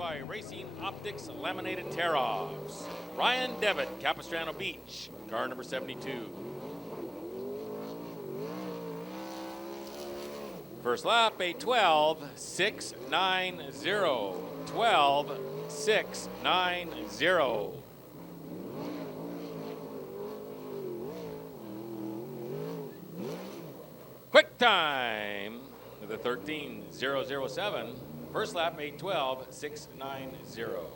by Racing Optics Laminated Tear-Offs. Ryan Devitt, Capistrano Beach, car number 72. First lap, a 12.690. 12.690. Quick time with a 13.007. First lap, a 12.690.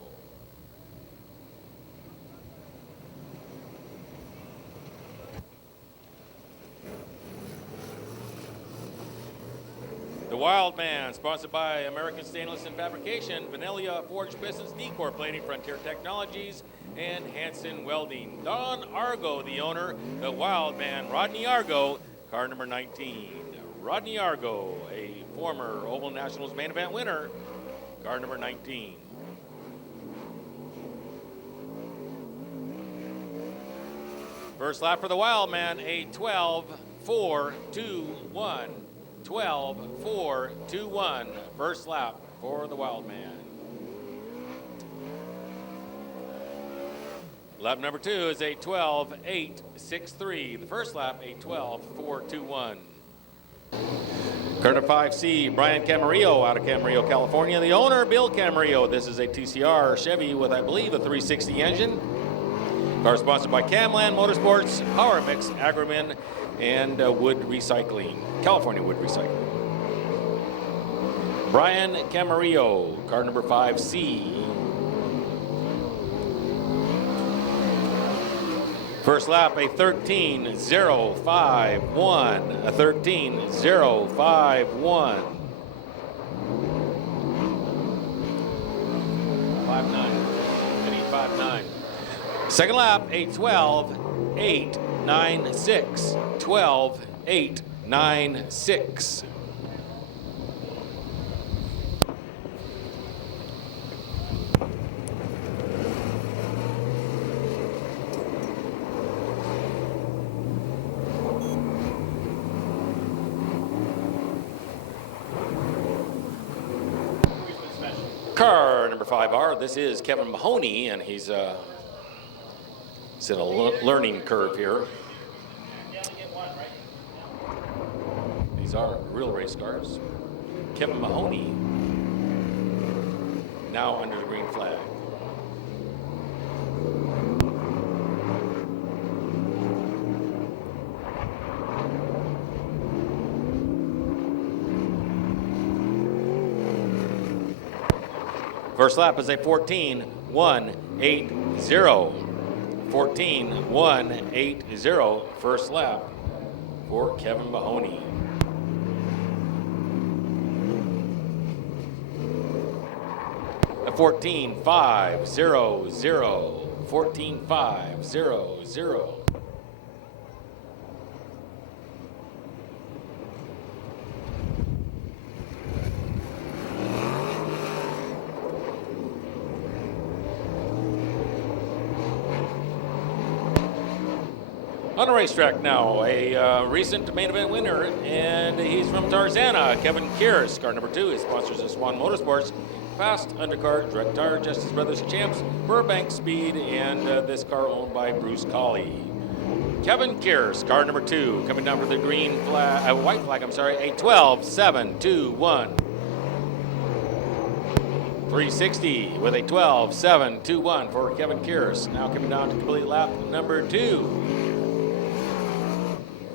The Wild Man, sponsored by American Stainless and Fabrication, Vanilla Forged Pistons, Decor Plating, Frontier Technologies, and Hanson Welding. Don Argo, the owner, the Wild Man, Rodney Argo, car number 19. Rodney Argo, a former Oval Nationals main event winner, car number 19. First lap for the Wild Man, a 12.421. 12.421. First lap for the Wild Man. Lap number 2 is a 12.863. The first lap, a 12.421. Car number 5C, Brian Camarillo out of Camarillo, California. The owner, Bill Camarillo. This is a TCR Chevy with, I believe, a 360 engine. Car sponsored by Camland Motorsports, Power Mix, Agromin, and Wood Recycling, California Wood Recycling. Brian Camarillo, car number 5C. First lap, a 13.051. A 13.051. 5.9. Second lap, a 12.896. 12.896. Car number 5R, this is Kevin Mahoney, and he's in a learning curve here. These are real race cars. Kevin Mahoney, now under the green flag. First lap is a 14.180. 14.180. First lap for Kevin Mahoney. A 14.500. 14.500. On the racetrack now, a recent main event winner, and he's from Tarzana, Kevin Kieris, car number 2. He sponsors the Swan Motorsports, Fast Undercar, Direct Tire, Justice Brothers Champs, Burbank Speed, and this car owned by Bruce Colley. Kevin Kieris, car number 2, coming down for the green flag, white flag, a 12.721. 360 with a 12.721 for Kevin Kieris. Now coming down to complete lap number 2.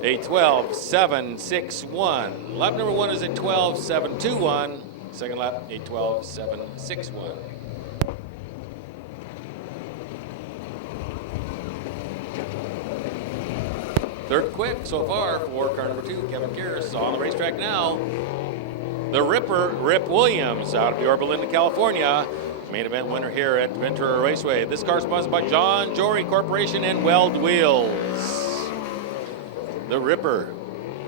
A 12.761. Lap number 1 is a 12.721. Second lap, a 12.761. Third quick so far for car number 2, Kevin Kieris. On the racetrack now, the Ripper, Rip Williams, out of Yorba Linda, California. Main event winner here at Ventura Raceway. This car is sponsored by John Jory Corporation and Weld Wheels. The Ripper,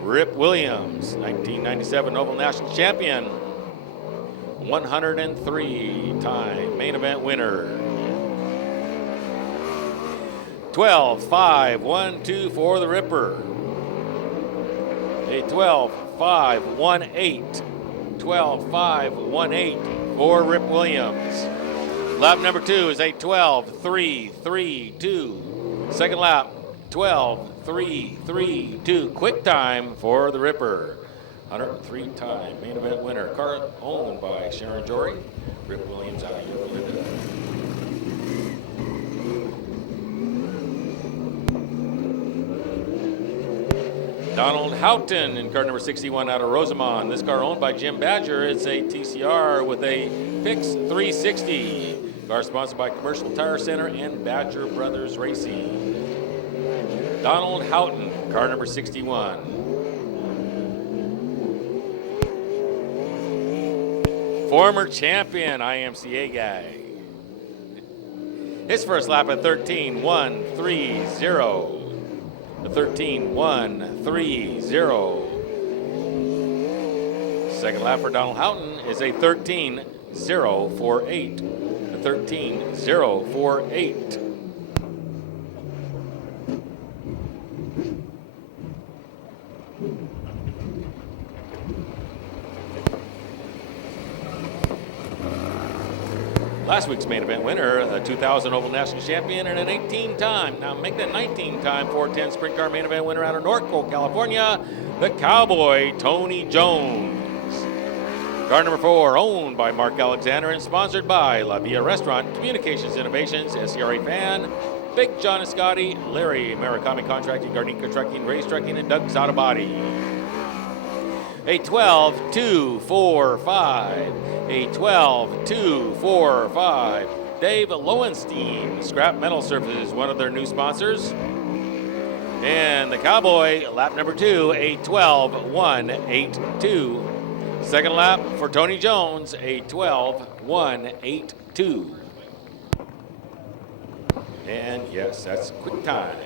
Rip Williams, 1997 Oval National Champion, 103-time main event winner. 12.512 for the Ripper. A 12.518. 12.518 for Rip Williams. Lap number 2 is a 12.332. Second lap, 12.332. Quick time for the Ripper. 103-time main event winner. Car owned by Sharon Jory. Rip Williams out of here. Donald Houghton in car number 61 out of Rosamond. This car owned by Jim Badger. It's a TCR with a Pix 360. Car sponsored by Commercial Tire Center and Badger Brothers Racing. Donald Houghton, car number 61. Former champion IMCA guy. His first lap at 13.130. The 13.130. Second lap for Donald Houghton is a 13.048. The 13.048. Last week's main event winner, a 2000 Oval National Champion and an 18-time, now make that 19-time 410 Sprint Car main event winner out of Norco, California, the Cowboy, Tony Jones. Car number 4, owned by Mark Alexander and sponsored by La Via Restaurant, Communications Innovations, CRA Fan, Big John Escotti, Larry, Murakami Contracting, Garnica Trucking, Race Trucking, and Doug's Auto Body. A 12.245. A 12.245. Dave Lowenstein, Scrap Metal Surfaces, one of their new sponsors. And the Cowboy, lap number 2, a 12.182. Second lap for Tony Jones, a 12.182. And yes, that's quick time.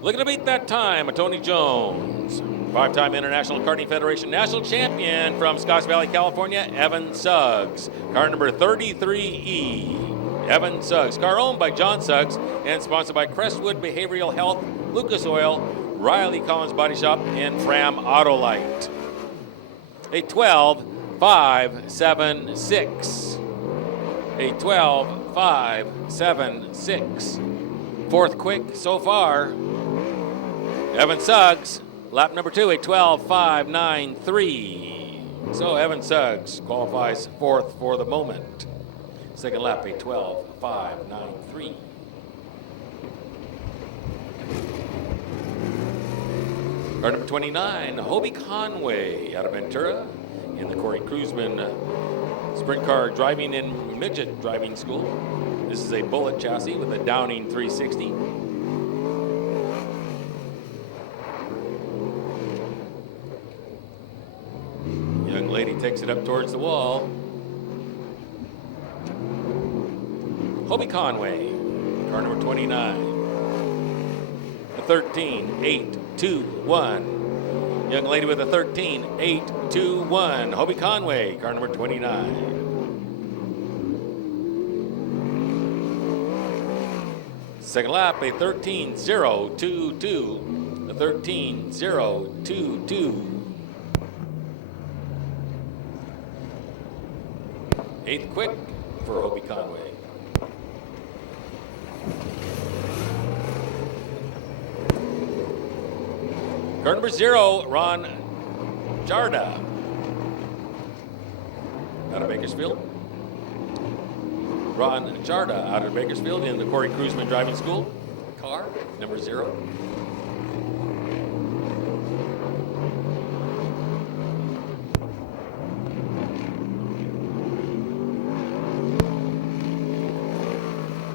Looking to beat that time, Tony Jones. 5-time International Karting Federation National Champion from Scotts Valley, California, Evan Suggs. Car number 33E, Evan Suggs. Car owned by John Suggs and sponsored by Crestwood Behavioral Health, Lucas Oil, Riley Collins Body Shop, and Fram Autolite. A 12.576. A 12.576. Fourth quick so far. Evan Suggs, lap number 2, a 12.593. So Evan Suggs qualifies fourth for the moment. Second lap, a 12.593. Car number 29, Hobie Conway out of Ventura in the Corey Cruzman Sprint Car Driving and Midget Driving School. This is a Bullet chassis with a Downing 360. Young lady takes it up towards the wall. Hobie Conway, car number 29. A 13.821. Young lady with a 13.821. Hobie Conway, car number 29. Second lap, a 13.022. A 13.022. Eighth quick for Hobie Conway. Car number 0, Ron Jarda out of Bakersfield. Ron Jarda out of Bakersfield in the Corey Cruzman Driving School. Car number 0.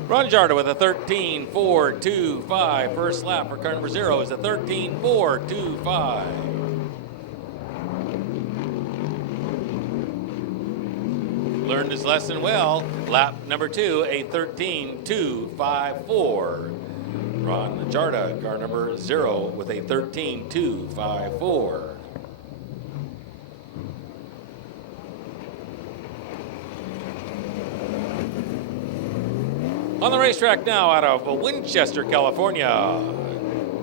Ron Jarda with a 13.425. First lap for car number 0 is a 13.425. Learned his lesson well. Lap number 2, a 13.254. Ron Jarda, car number 0 with a 13.254. On the racetrack now out of Winchester, California.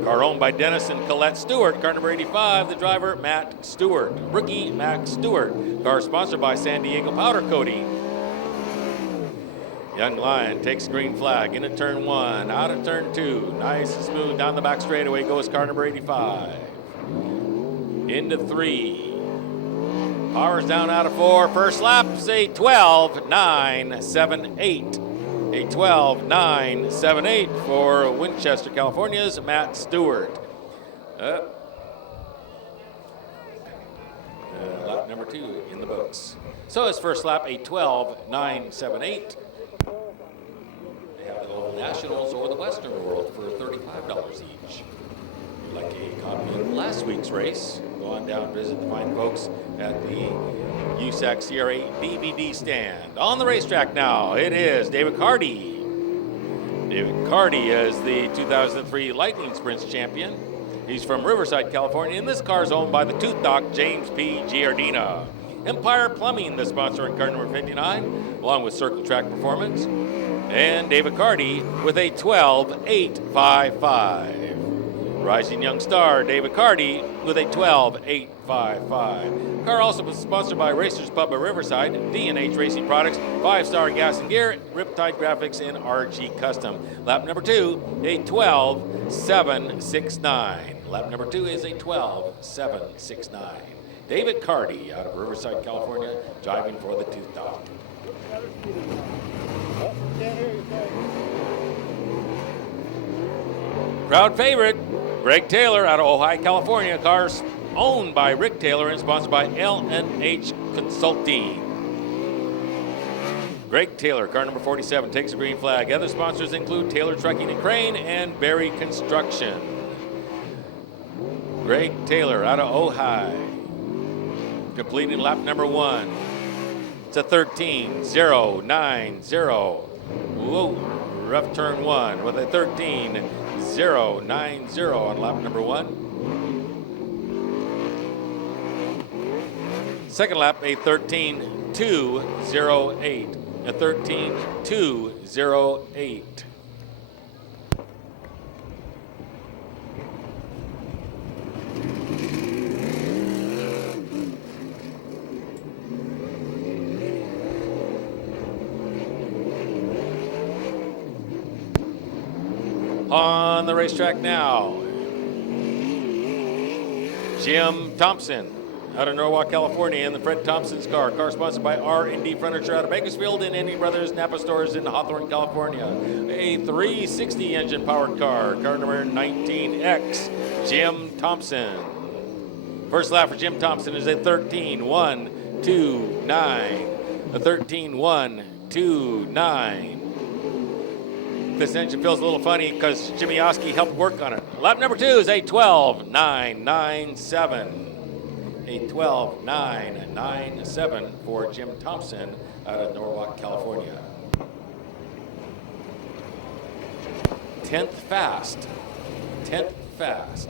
Car owned by Dennis and Colette Stewart. Car number 85, the driver, Matt Stewart. Rookie, Max Stewart. Car sponsored by San Diego Powder Coating. Young Lion takes green flag into turn 1, out of turn 2. Nice and smooth down the back straightaway goes car number 85. Into 3. Powers down out of 4. First lap's a 12.978. A 12.978 for Winchester, California's Matt Stewart. Lap number 2 in the books. So his first lap, a 12.978. They have the Oval Nationals or the Western World for $35 each. If you'd like a copy of last week's race, go on down and visit the fine folks at the USAC CRA DVD stand. On the racetrack now, it is David Carty. David Carty is the 2003 Lightning Sprints champion. He's from Riverside, California, and this car is owned by the Tooth Doc, James P. Giardina. Empire Plumbing, the sponsor in car number 59, along with Circle Track Performance. And David Carty with a 12.855. Rising Young Star, David Carty with a 12.855. Car also was sponsored by Racers Pub at Riverside, D&H Racing Products, 5-Star Gas and Gear, Riptide Graphics, and RG Custom. Lap number 2, a 12.769. Lap number 2 is a 12.769. David Carty out of Riverside, California, driving for the Tooth Doc. Crowd favorite, Greg Taylor out of Ojai, California. Cars owned by Rick Taylor and sponsored by L&H Consulting. Greg Taylor, car number 47, takes a green flag. Other sponsors include Taylor Trucking and Crane and Berry Construction. Greg Taylor out of Ojai, completing lap number 1. It's a 13.090. Whoa, rough turn 1 with a 13.090 on lap number 1. Second lap, a 13.208. A 13.208. On the racetrack now, Jim Thompson out of Norwalk, California, in the Fred Thompson's car. Car sponsored by R&D Furniture out of Bakersfield and Andy Brothers Napa Stores in Hawthorne, California. A 360 engine powered car. Car number 19X, Jim Thompson. First lap for Jim Thompson is a 13.129. A 13.129. This engine feels a little funny because Jimmy Oski helped work on it. Lap number 2 is a 12.997. A 12.997 for Jim Thompson out of Norwalk, California. 10th fast. 10th fast.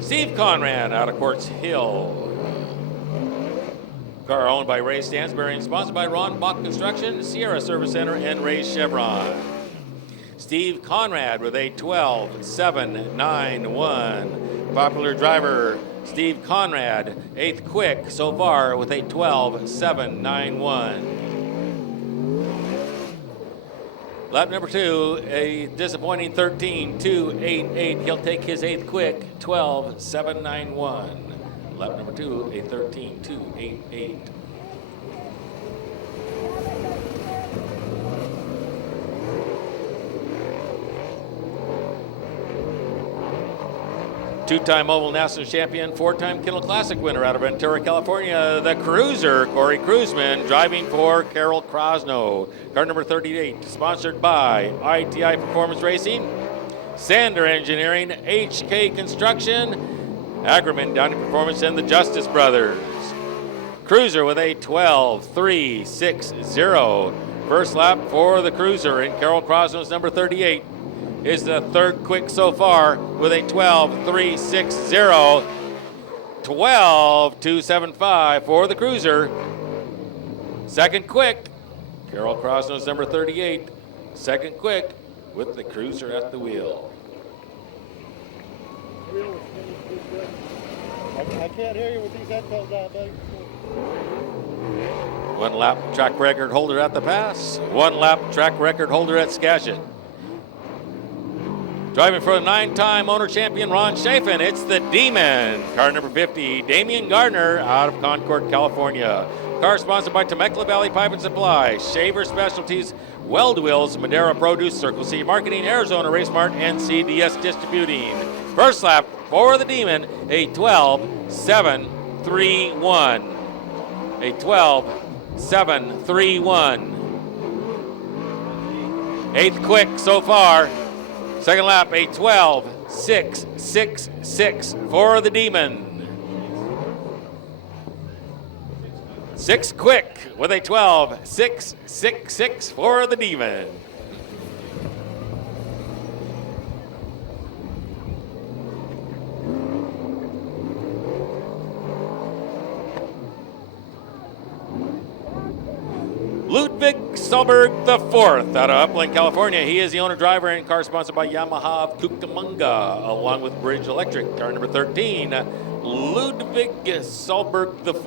Steve Conrad out of Quartz Hill. Car owned by Ray Stansberry and sponsored by Ron Bach Construction, Sierra Service Center, and Ray Chevron. Steve Conrad with a 12.791. Popular driver Steve Conrad, 8th quick so far with a 12.791. Lap number 2, a disappointing 13.288. He'll take his 8th quick, 12.791. Lap number 2, a 13.288. Two-time Oval National champion, 4-time Kennel Classic winner out of Ventura, California, the Cruiser, Corey Cruzman, driving for Carol Krosno. Car number 38, sponsored by ITI Performance Racing, Sander Engineering, HK Construction, Ackerman Downey Performance, and the Justice Brothers. Cruiser with a 12.360. First lap for the Cruiser in Carol Krosno's number 38. is the third quick so far with a 12.360. 12.275 for the cruiser. Second quick, Carol Krosno's number 38. Second quick with the cruiser at the wheel. I can't hear you with these headphones on, buddy. One lap track record holder at the pass. One lap track record holder at Skagit. Driving for the 9-time owner champion Ron Chafin, it's the Demon. Car number 50, Damian Gardner out of Concord, California. Car sponsored by Temecula Valley Pipe and Supply, Shaver Specialties, Weld Wills, Madera Produce, Circle C Marketing, Arizona Race Mart, and CDS Distributing. First lap for the Demon, a 12.731. A 12.731. Eighth quick so far. Second lap, a 12.666 for the Demon. Sixth quick with a 12.666 for the Demon. Ludwig Stolberg IV out of Upland, California. He is the owner driver and car sponsored by Yamaha of Cucamonga, along with Bridge Electric. Car number 13, Ludwig Stolberg IV.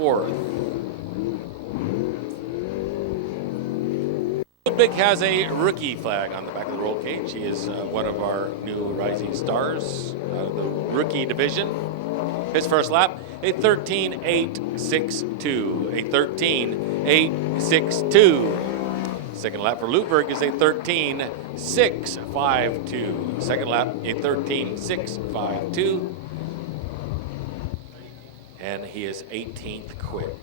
Ludwig has a rookie flag on the back of the roll cage. He is one of our new rising stars out of the rookie division. His first lap, a 13.862. A 13.862. Second lap for Ludwig is a 13.652. Second lap, a 13.652. And he is 18th quick.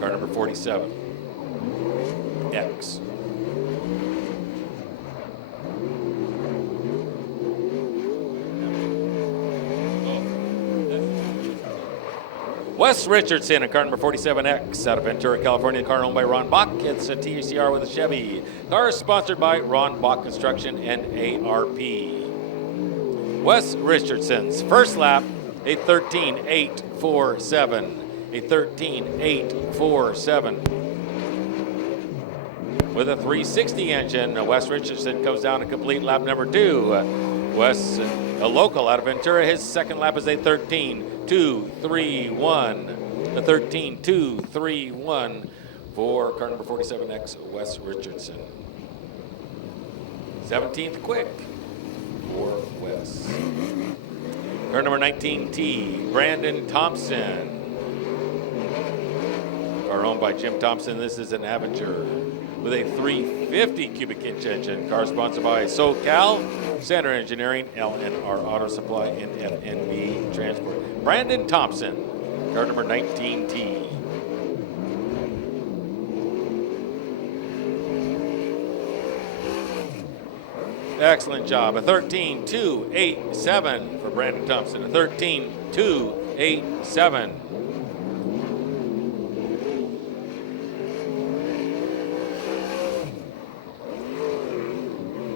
Car number 47, X. Wes Richardson in car number 47X out of Ventura, California. Car owned by Ron Bach. It's a TCR with a Chevy. Car is sponsored by Ron Bach Construction and ARP. Wes Richardson's first lap, a 13.847. A 13.847. With a 360 engine, Wes Richardson comes down to complete lap number 2. Wes, a local out of Ventura, his second lap is a 13.231. The 13.231 for car number 47X, Wes Richardson. 17th quick for Wes. Car number 19T, Brandon Thompson. Car owned by Jim Thompson. This is an Avenger with a 350 cubic inch engine. Car sponsored by SoCal, Center Engineering, LNR Auto Supply, and FNB Transport. Brandon Thompson, car number 19T. Excellent job. A 13.287 for Brandon Thompson. A 13.287.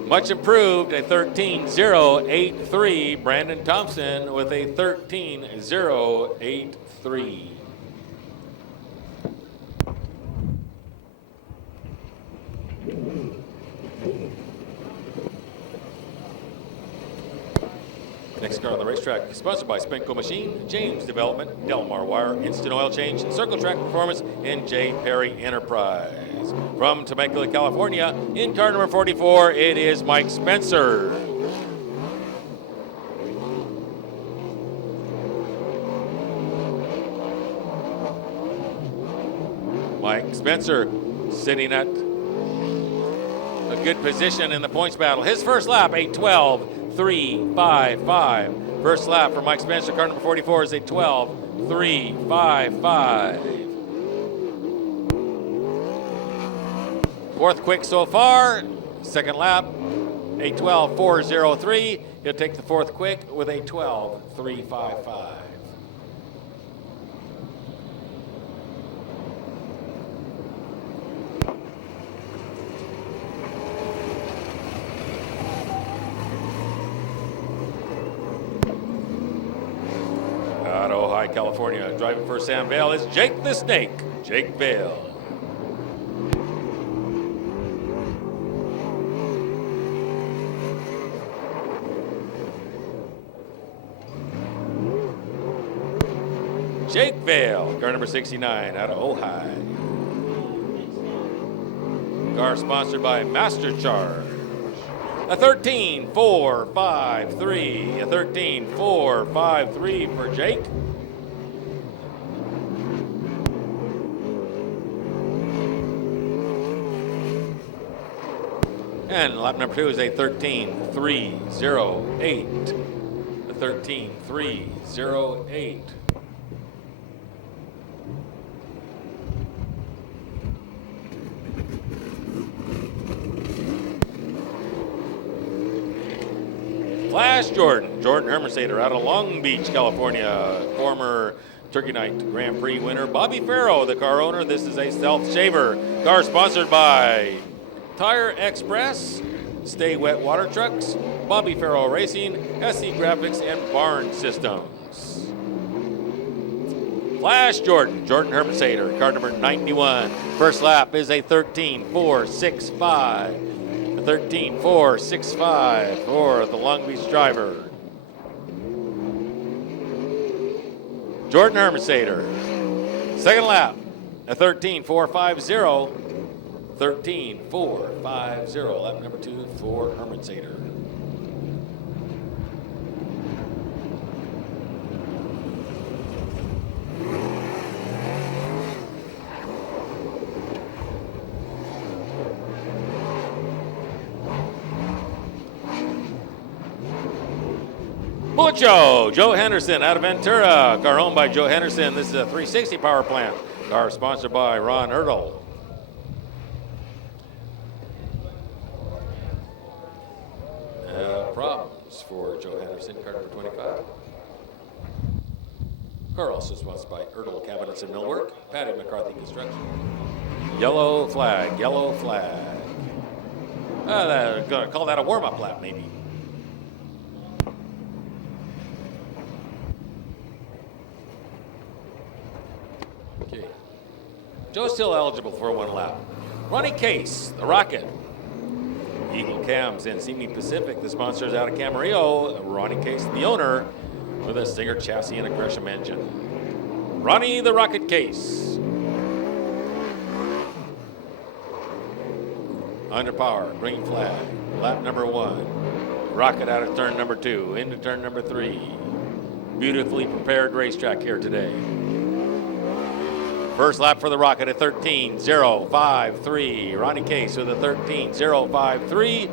Much improved, a 13.083. Brandon Thompson with a 13.083. Next car on the racetrack, sponsored by Spenco Machine, James Development, Delmar Wire, Instant Oil Change, Circle Track Performance, and J. Perry Enterprise. From Temecula, California, in car number 44, it is Mike Spencer. Mike Spencer sitting at a good position in the points battle. His first lap, a 12.355. First lap for Mike Spencer, car number 44, is a 12.355. Fourth quick so far. Second lap, a 12.403. He'll take the fourth quick with a 12.355. by California. Driving for Sam Vale is Jake the Snake, Jake Vale. Jake Vale, car number 69 out of Ojai. Car sponsored by Master Charge. A 13-4-5-3. A 13-4-5-3 for Jake. And lap number 2 is a 13-3-0-8. A 13-3-0-8. Flash Jordan Hermasader out of Long Beach, California. Former Turkey Night Grand Prix winner Bobby Farrow, the car owner. This is a stealth shaver. Car sponsored by Tire Express, Stay Wet Water Trucks, Bobby Farrow Racing, SC Graphics, and Barn Systems. Flash Jordan Hermasader, car number 91. First lap is a 13-4-6-5. 13-4-6-5 for the Long Beach driver. Jordan Hermasader. Second lap, a 13-4-5-0. 13-4-5-0. Lap number 2 for Hermasader. Bullet Joe Henderson out of Ventura. Car owned by Joe Henderson. This is a 360 power plant. Car sponsored by Ron Ertl. Problems for Joe Henderson, car number 25. Car also sponsored by Ertl Cabinets and Millwork, Patty McCarthy Construction. Yellow flag, yellow flag. Gonna call that a warm-up lap, maybe. Okay. Joe's still eligible for one lap. Ronnie Case, the Rocket. Eagle Cams and Simi Pacific, the sponsors out of Camarillo. Ronnie Case, the owner, with a Stinger chassis and a Gresham engine. Ronnie the Rocket Case. Under power, green flag, lap number 1. Rocket out of turn number 2, into turn number 3. Beautifully prepared racetrack here today. First lap for the Rocket at 13-0-5-3. Ronnie Case with a 13-0-5-3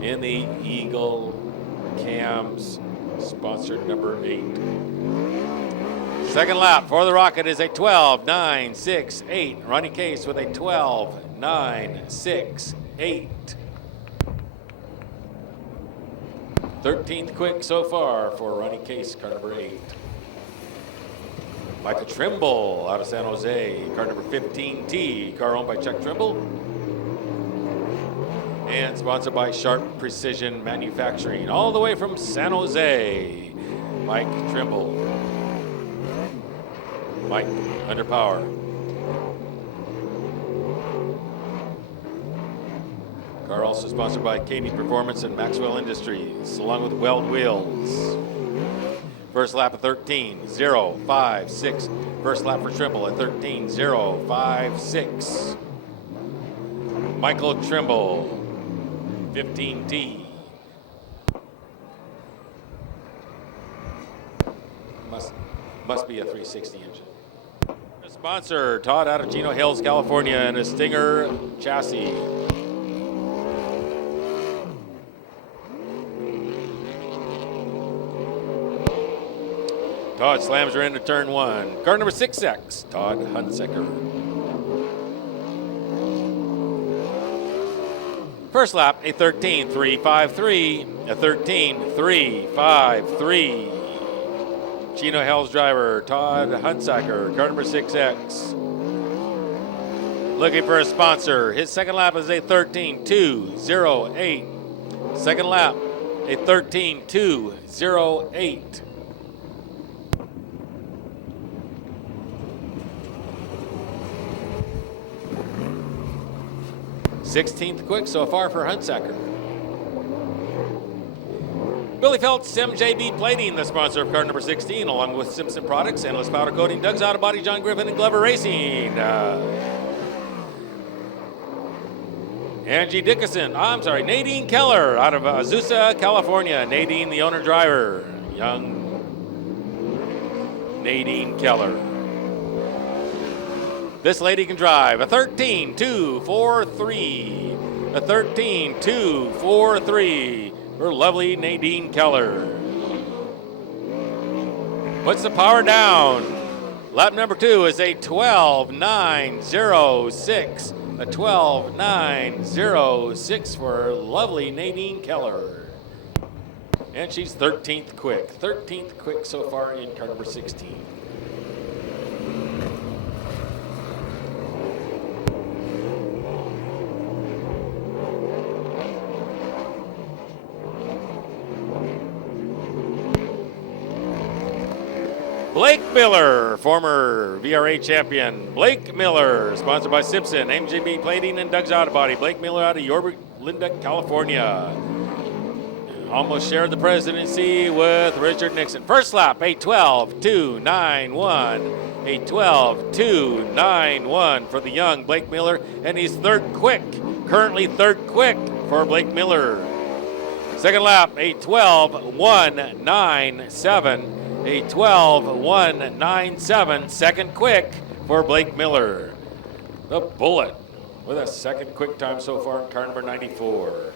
in the Eagle Cams, sponsored number 8. Second lap for the Rocket is a 12-9-6-8. Ronnie Case with a 12-9-6-8. 13th quick so far for Ronnie Case, car number 8. Michael Trimble out of San Jose, car number 15T, car owned by Chuck Trimble. And sponsored by Sharp Precision Manufacturing, all the way from San Jose. Mike Trimble. Mike, under power. Car also sponsored by Katie Performance and Maxwell Industries, along with Weld Wheels. First lap of 13-0-5-6. First lap for Trimble at 13-0-5-6. Michael Trimble, 15T. Must be a 360 engine. Sponsor, Todd out of Chino Hills, California, and a Stinger chassis. Todd slams her into turn 1. Car number 6X, Todd Hunsaker. First lap, a 13-3-5-3. A 13-3-5-3. Chino Hills driver, Todd Hunsaker, car number 6X. Looking for a sponsor. His second lap is a 13-2-0-8. Second lap, a 13-2-0-8. 16th quick so far for Hunsacker. Billy Phelps, MJB Plating, the sponsor of car number 16, along with Simpson Products, Endless Powder Coating, Doug's Auto Body, John Griffin, and Glover Racing. Nadine Keller out of Azusa, California. Nadine, the owner driver. Young Nadine Keller. This lady can drive a 13-2-4-3. A 13-2-4-3 for lovely Nadine Keller. Puts the power down. Lap number 2 is a 12-9-0-6. A 12-9-0-6 for lovely Nadine Keller. And she's 13th quick. 13th quick so far in car number 16. Blake Miller, former VRA champion. Blake Miller, sponsored by Simpson, MJB Plating, and Doug's Auto Body. Blake Miller out of Yorba Linda, California. Almost shared the presidency with Richard Nixon. First lap, a 12-2-9-1. A 12-2-9-1 for the young Blake Miller, and he's third quick. Currently third quick for Blake Miller. Second lap, a 12-1-9-7. A 12-1-9-7, second quick for Blake Miller. The Bullet with a second quick time so far in car number 94.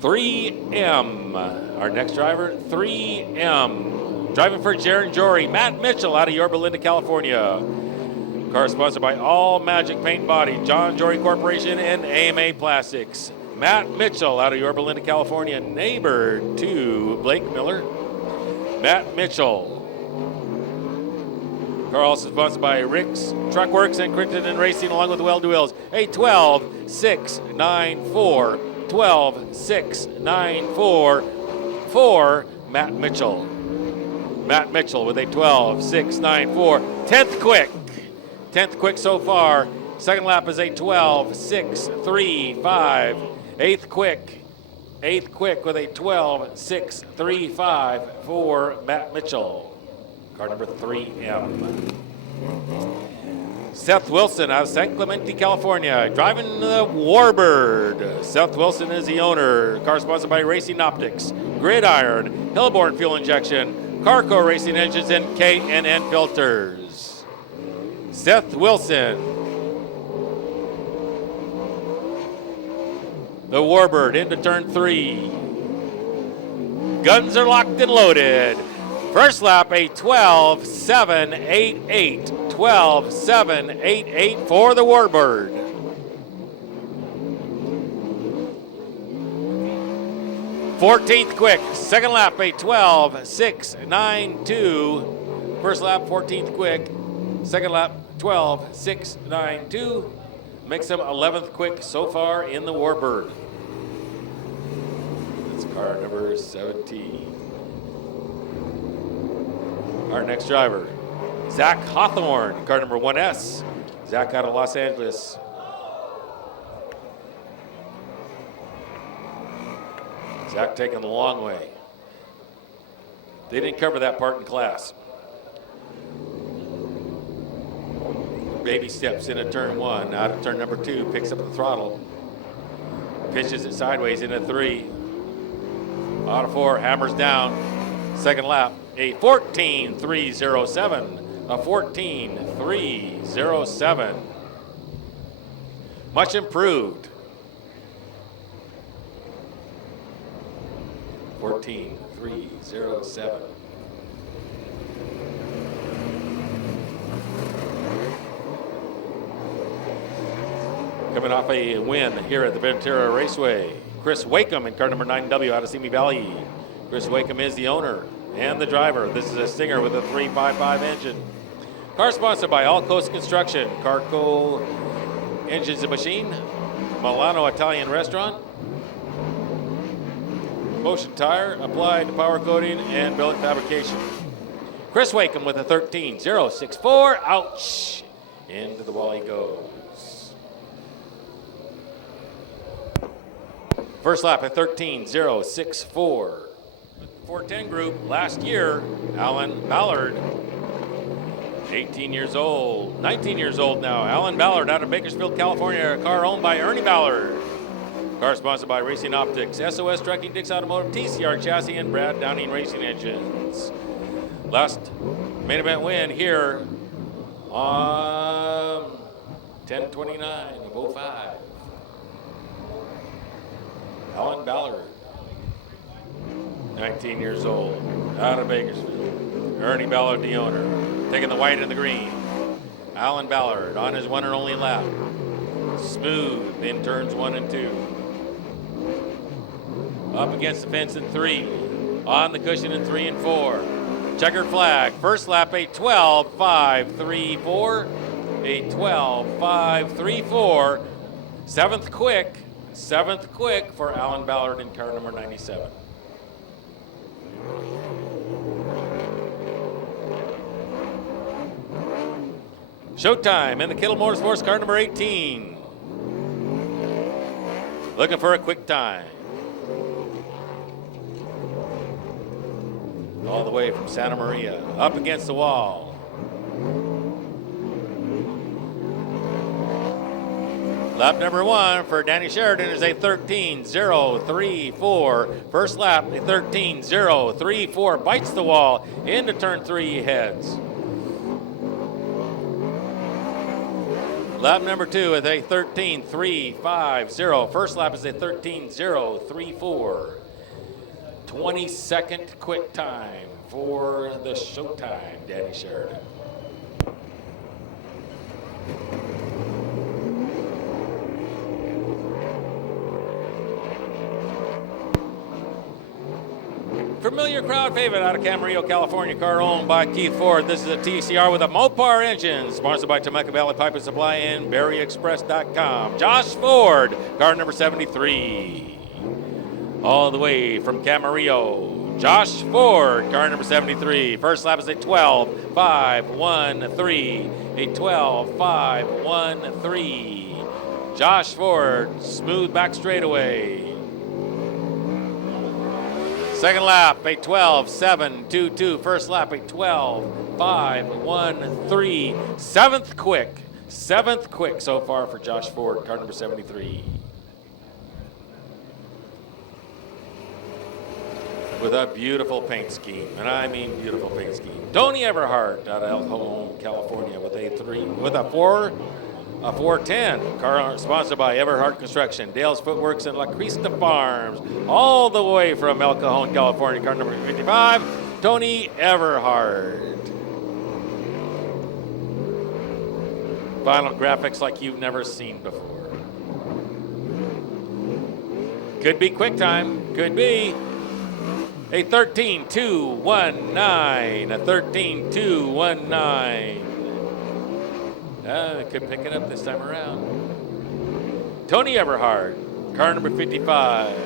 3M, our next driver, 3M. Driving for Jaron Jory, Matt Mitchell out of Yorba Linda, California. Car sponsored by All Magic Paint Body, John Jory Corporation, and AMA Plastics. Matt Mitchell out of Yorba Linda, California, neighbor to Blake Miller. Matt Mitchell. Car also sponsored by Rick's Truck Works and Crittenden Racing, along with Well Duels. A 12-6-9-4. 12-6-9-4 for Matt Mitchell. Matt Mitchell with a 12-6-9-4. 10th quick. 10th quick so far. Second lap is a 12-6-3-5. Eighth quick with a 12-6-3-5 for Matt Mitchell. Car number 3M. Seth Wilson out of San Clemente, California, driving the Warbird. Seth Wilson is the owner. Car sponsored by Racing Optics, Gridiron, Hillborn Fuel Injection, Carco Racing Engines, and K&N Filters. Seth Wilson. The Warbird into turn 3. Guns are locked and loaded. First lap, a 12-7-8-8. 12-7-8-8 for the Warbird. Fourteenth quick. Second lap, a 12-6-9-2. First lap, 14th quick. Second lap, 12-6-9-2. Makes him 11th quick so far in the Warbird. That's car number 17. Our next driver, Zach Hawthorne, car number 1S. Zach out of Los Angeles. Zach taking the long way. They didn't cover that part in class. Baby steps into turn 1, out of turn number 2, picks up the throttle, pitches it sideways into 3. Out of 4, hammers down. Second lap, a 14-3-0-7. A 14-3-0-7. Much improved. 14-3-0-7. Coming off a win here at the Ventura Raceway, Chris Wakeham in car number 9W out of Simi Valley. Chris Wakeham is the owner and the driver. This is a Stinger with a 355 engine. Car sponsored by All Coast Construction, Carco Engines and Machine, Milano Italian Restaurant, Motion Tire, Applied Power Coating, and Billet Fabrication. Chris Wakeham with a 13-0-6-4. Ouch! Into the wall he goes. First lap at 13:064. 410 group last year, Alan Ballard, 18 years old, 19 years old now. Alan Ballard out of Bakersfield, California, a car owned by Ernie Ballard. Car sponsored by Racing Optics, SOS Trucking, Dix Automotive, TCR Chassis, and Brad Downing Racing Engines. Last main event win here on 10/29 of 05. Alan Ballard, 19 years old, out of Bakersfield. Ernie Ballard, the owner, taking the white and the green. Alan Ballard on his one and only lap. Smooth in turns 1 and 2. Up against the fence in 3. On the cushion in 3 and 4. Checkered flag. First lap, a 12.534. A 12.534. Seventh quick for Alan Ballard in car number 97. Showtime in the Kittle Motorsports car number 18. Looking for a quick time. All the way from Santa Maria, up against the wall. Lap number 1 for Danny Sheridan is a 13:034. First lap, a 13:034. Bites the wall. Into turn 3 he heads. Lap number 2 is a 13:350. First lap is a 13:034. 22nd quick time for the Showtime, Danny Sheridan. Familiar crowd favorite out of Camarillo, California, car owned by Keith Ford. This is a TCR with a Mopar engine, sponsored by Temecula Valley Pipe and Supply and BerryExpress.com. Josh Ford, car number 73. All the way from Camarillo, Josh Ford, car number 73. First lap is a 12.513. A 12.513. Josh Ford, smooth back straightaway. Second lap, a 12.722. First lap, a 12.513. Seventh quick so far for Josh Ford, car number 73. With a beautiful paint scheme, and I mean beautiful paint scheme. Tony Everhart out of El Cajon, California, with a 410. Car sponsored by Everhart Construction, Dale's Footworks, and La Crista Farms. All the way from El Cajon, California, car number 55, Tony Everhart. Final graphics like you've never seen before. Could be quick time, could be. A 13.219, a 13.219. Could pick it up this time around. Tony Everhart, car number 55.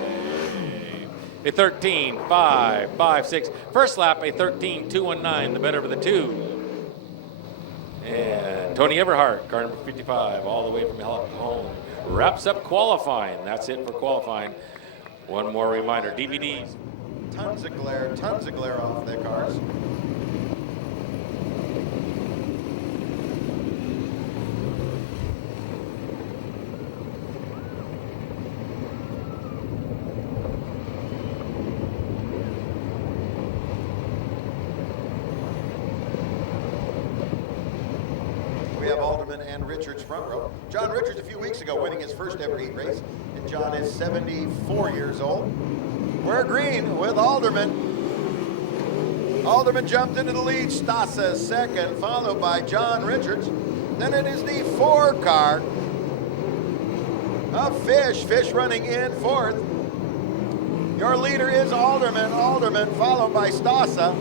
A 13.556. First lap, a 13.219, the better of the two. And Tony Everhart, car number 55, all the way from El Cajon, wraps up qualifying. That's it for qualifying. One more reminder, DVDs. Tons of glare off their cars. We have Alderman and Richards front row. John Richards a few weeks ago winning his first ever heat race, and John is 74 years old. We're green with Alderman. Alderman jumped into the lead. Stasa second, followed by John Richards. Then it is the 4 car of Fish. Fish running in fourth. Your leader is Alderman. Alderman followed by Stasa.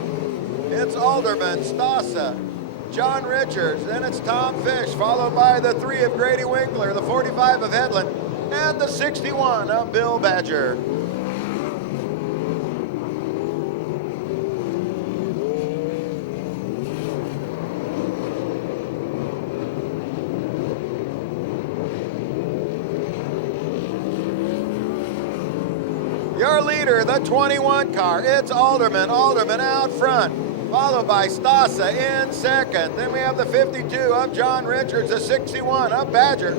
It's Alderman, Stasa, John Richards. Then it's Tom Fish, followed by the 3 of Grady Winkler, the 45 of Hedlund, and the 61 of Bill Badger. Your leader, the 21 car, it's Alderman. Alderman out front, followed by Stasa in second. Then we have the 52 of John Richards, the 61 of Badger.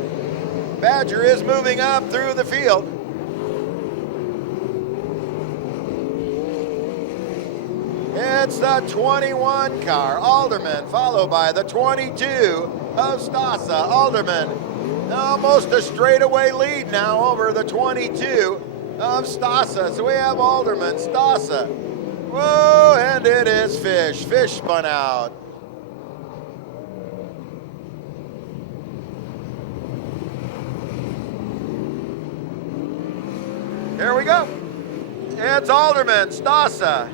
Badger is moving up through the field. It's the 21 car, Alderman, followed by the 22 of Stasa. Alderman, almost a straightaway lead now over the 22 of Stasa. So we have Alderman, Stasa. Whoa, and it is Fish. Fish spun out. Here we go. It's Alderman, Stasa.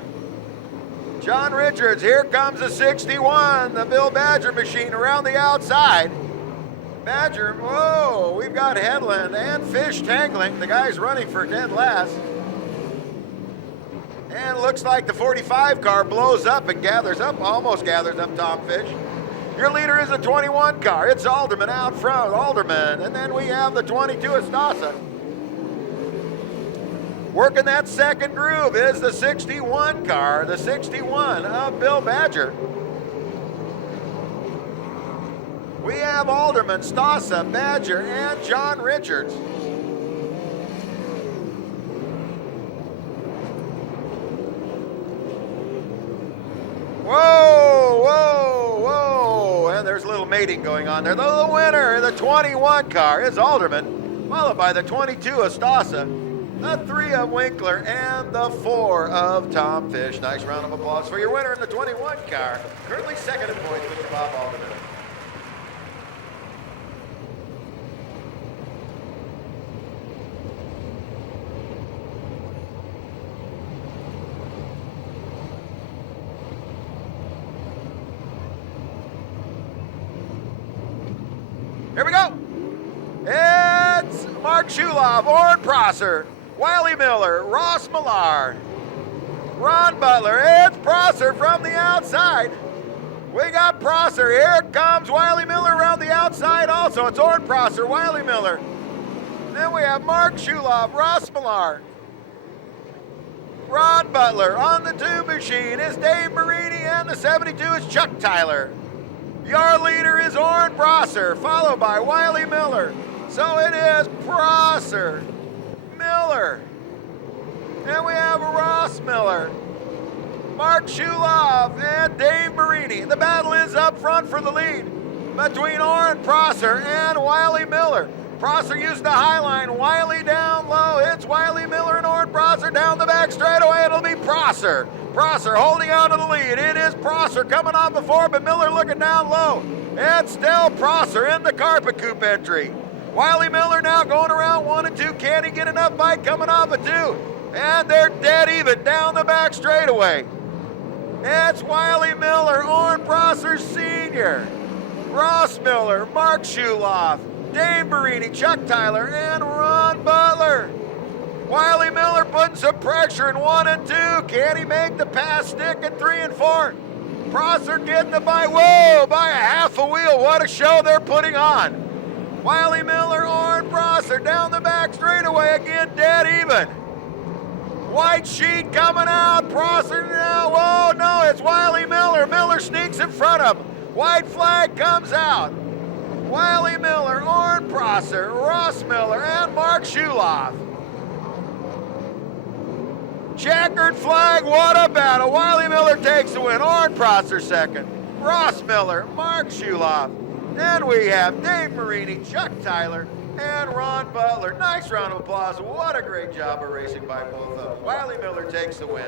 John Richards, here comes the 61, the Bill Badger machine around the outside. Badger, whoa, we've got Headland and Fish tangling. The guy's running for dead last. And it looks like the 45 car blows up and gathers up, almost gathers up Tom Fish. Your leader is the 21 car. It's Alderman out front, Alderman. And then we have the 22 of Stasa. Working that second groove is the 61 car, the 61 of Bill Badger. We have Alderman, Stasa, Badger, and John Richards. Whoa, whoa, whoa. And there's a little mating going on there. The winner, the 21 car, is Alderman, followed by the 22 of Stasa, the 3 of Winkler, and the 4 of Tom Fish. Nice round of applause for your winner in the 21 car. Currently second in points, Mr. Bob Alderman. Here we go. It's Mark Shulov, Orrin Prosser, Wiley Miller, Ross Millar, Ron Butler. It's Prosser from the outside. We got Prosser. Here comes Wiley Miller around the outside also. It's Orrin Prosser, Wiley Miller. And then we have Mark Shulov, Ross Millar, Ron Butler. On the 2 machine is Dave Marini, and the 72 is Chuck Tyler. Your leader is Orrin Prosser, followed by Wiley Miller. So it is Prosser, Miller, and we have Ross Miller, Mark Shulov, and Dave Marini. The battle is up front for the lead between Orrin Prosser and Wiley Miller. Prosser used the high line, Wiley down low. It's Wiley Miller and Orrin Prosser down the back straightaway. It'll be Prosser. Prosser holding on to the lead. It is Prosser coming on before, but Miller looking down low. It's still Prosser in the carpet coupe entry. Wiley Miller now going around 1 and 2. Can he get enough bike coming off of 2? And they're dead even down the back straightaway. It's Wiley Miller, Orrin Prosser Sr., Ross Miller, Mark Shulov, Dave Marini, Chuck Tyler, and Ron Butler. Wiley Miller putting some pressure in 1 and 2. Can he make the pass stick in 3 and 4? Prosser getting the bike, whoa, by a half a wheel. What a show they're putting on. Wiley Miller, Orrin Prosser down the back straightaway again, dead even. White sheet coming out, Prosser now, whoa, no, it's Wiley Miller. Miller sneaks in front of him. White flag comes out. Wiley Miller, Orrin Prosser, Ross Miller, and Mark Shulov. Checkered flag, what a battle. Wiley Miller takes the win. Orrin Prosser second. Ross Miller, Mark Shulov. Then we have Dave Marini, Chuck Tyler, and Ron Butler. Nice round of applause. What a great job of racing by both of them. Wiley Miller takes the win.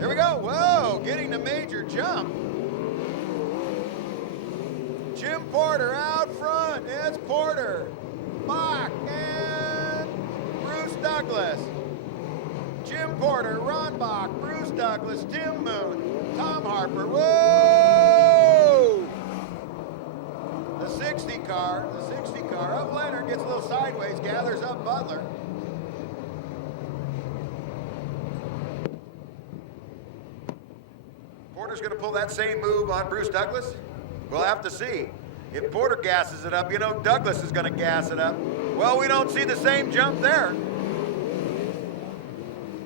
Here we go. Whoa, getting the major jump. Jim Porter out front. It's Porter, Bach, and Bruce Douglas. Jim Porter, Ron Bach, Bruce Douglas, Tim Moon, Tom Harper. Whoa! Porter's going to pull that same move on Bruce Douglas? We'll have to see. If Porter gasses it up, you know Douglas is going to gas it up. Well, we don't see the same jump there.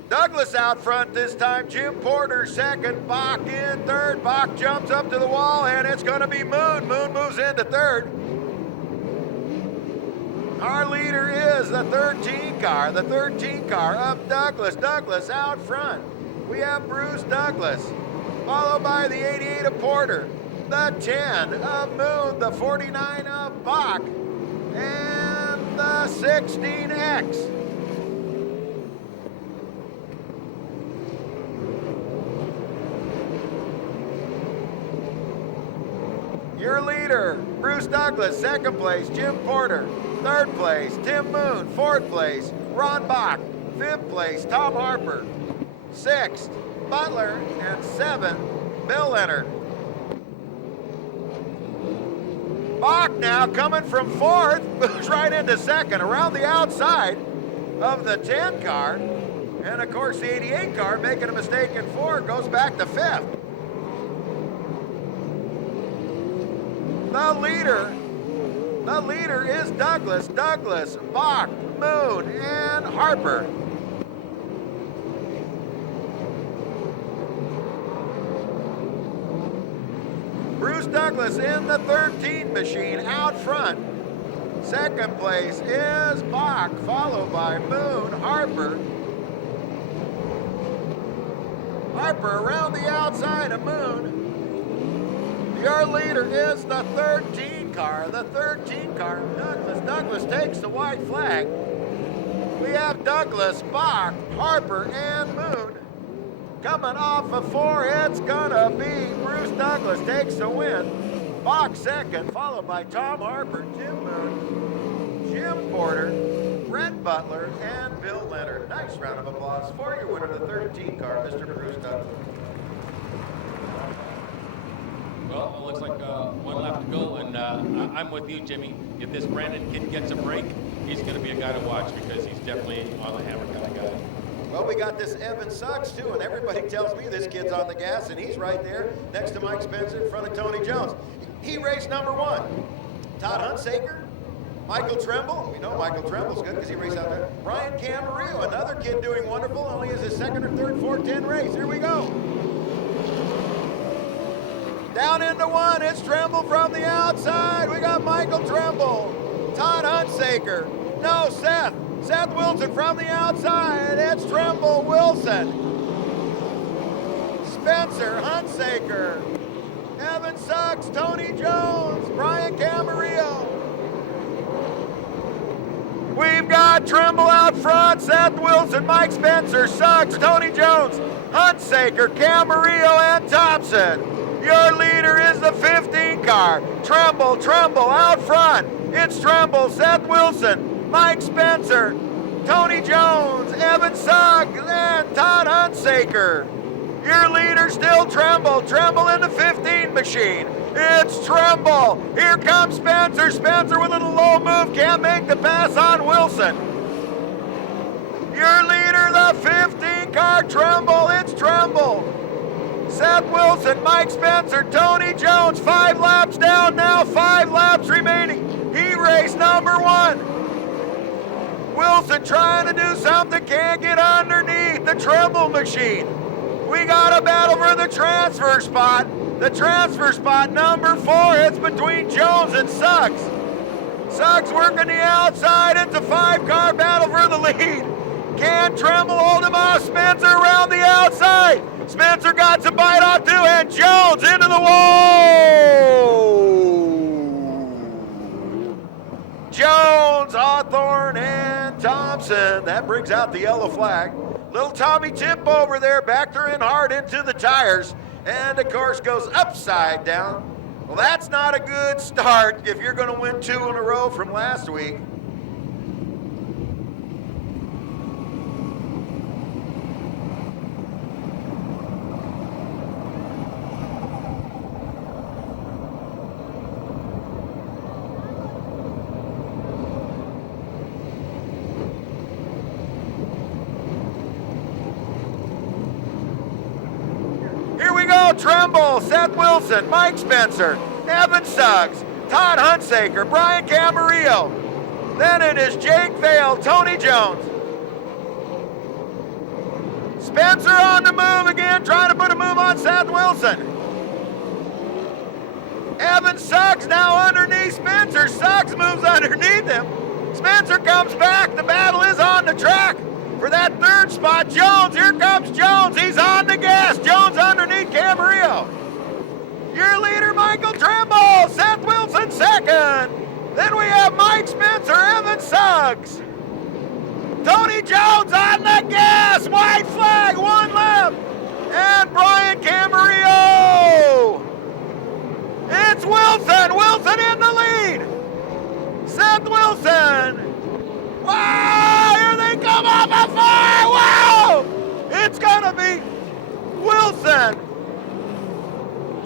Douglas out front this time. Jim Porter second. Bach in third. Bach jumps up to the wall, and it's going to be Moon. Moon moves into third. Our leader is the 13 car. The 13 car of Douglas. Douglas out front. We have Bruce Douglas, followed by the 88 of Porter, the 10 of Moon, the 49 of Bach, and the 16X. Your leader, Bruce Douglas, second place, Jim Porter, third place, Tim Moon, fourth place, Ron Bach, fifth place, Tom Harper, sixth, Butler, and seventh, Bill Leonard. Bach now coming from fourth, moves right into second, around the outside of the 10 car, and of course the 88 car making a mistake in fourth, goes back to fifth. The leader is Douglas, Bach, Moon, and Harper. Bruce Douglas in the 13 machine out front. Second place is Bach, followed by Moon, Harper. Harper around the outside of Moon. Your leader is the 13 car. The 13 car, Douglas. Douglas takes the white flag. We have Douglas, Bach, Harper, and Moon. Coming off of four, it's gonna be Bruce Douglas takes the win. Bach second, followed by Tom Harper, Tim Moon, Jim Porter, Brett Butler, and Bill Leonard. Nice round of applause for your winner, the 13 car, Mr. Bruce Douglas. Well, it looks like one lap to go, and I'm with you, Jimmy. If this Brandon kid gets a break, he's going to be a guy to watch because he's definitely on the hammer kind of guy. Well, we got this Evan Suggs, too, and everybody tells me this kid's on the gas, and he's right there next to Mike Spencer in front of Tony Jones. He raced number one. Todd Hunsaker, Michael Tremble. We know Michael Tremble's good because he raced out there. Brian Camarillo, another kid doing wonderful, only is his second or third 410 race. Here we go. Down into one, it's Tremble from the outside. We got Michael Tremble, Todd Hunsaker. No, Seth Wilson from the outside. It's Tremble, Wilson, Spencer, Hunsaker, Evan Suggs, Tony Jones, Brian Camarillo. We've got Tremble out front, Seth Wilson, Mike Spencer, Suggs, Tony Jones, Hunsaker, Camarillo, and Thompson. Your leader is the 15 car. Tremble out front. It's Tremble, Seth Wilson, Mike Spencer, Tony Jones, Evan Suggs, and Todd Hunsaker. Your leader still Tremble in the 15 machine. It's Tremble. Here comes Spencer. Spencer with a little low move, can't make the pass on Wilson. Your leader, the 15 car, Tremble. It's Tremble. Seth Wilson, Mike Spencer, Tony Jones, 5 laps down now, 5 laps remaining. He raced number one. Wilson trying to do something, can't get underneath the Tremble machine. We got a battle for the transfer spot. The transfer spot, number 4, it's between Jones and Suggs. Suggs working the outside, it's a 5-car battle for the lead. Can Tremble hold him off? Spencer around the outside. Spencer got some bite off too, and Jones into the wall. Jones, Hawthorne, and Thompson. That brings out the yellow flag. Little Tommy Tip over there, backed her in hard into the tires, and of course goes upside down. Well, that's not a good start if you're going to win 2 in a row from last week. Trimble, Seth Wilson, Mike Spencer, Evan Suggs, Todd Hunsaker, Brian Camarillo. Then it is Jake Vale, Tony Jones. Spencer on the move again, trying to put a move on Seth Wilson. Evan Suggs now underneath Spencer. Suggs moves underneath him. Spencer comes back. The battle is on the track for that third spot. Jones, here comes Jones. He's on the gas. Jones underneath Camarillo. Your leader, Michael Trimble. Seth Wilson second. Then we have Mike Spencer, Evan Suggs. Tony Jones on the gas. White flag, one lap. And Brian Camarillo. It's Wilson. Wilson in the lead. Seth Wilson. Wow, here they come off a fire. Wow. It's going to be Wilson,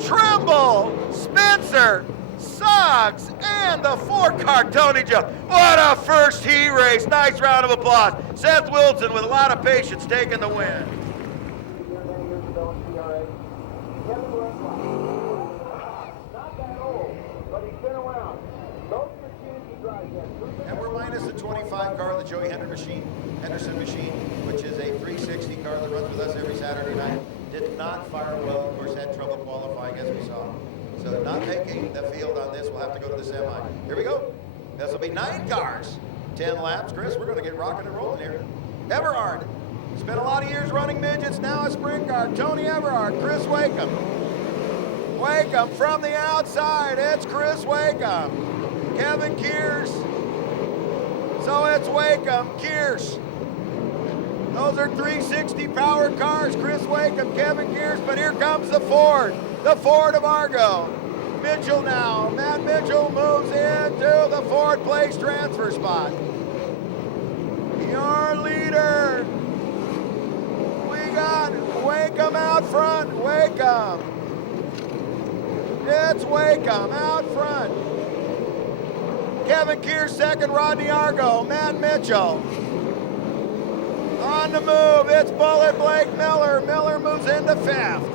Trimble, Spencer, Suggs, and the four-car Tony Jones. What a first heat race. Nice round of applause. Seth Wilson with a lot of patience taking the win. And we're minus the 25 car, the Joey Henderson machine, which is a 360 car that runs with us every Saturday night. Did not fire well, of course, had trouble qualifying as we saw. So not making the field on this, we'll have to go to the semi. Here we go. This will be 9 cars, 10 laps. Chris, we're going to get rocking and rolling here. Everard, spent a lot of years running midgets, now a sprint car. Tony Everard, Chris Wakeham. Wakeham from the outside, it's Chris Wakeham. Kevin Kears. So it's Wakeham, Kears. Those are 360 power cars, Chris Wakeham, Kevin Kears, but here comes the Ford of Argo. Mitchell now, Matt Mitchell moves into the Ford place transfer spot. Your leader, we got Wakeham out front, Wakeham. It's Wakeham out front. Kevin Kears second, Rodney Argo, Matt Mitchell. On the move, it's Bullet Blake Miller. Miller moves into fifth.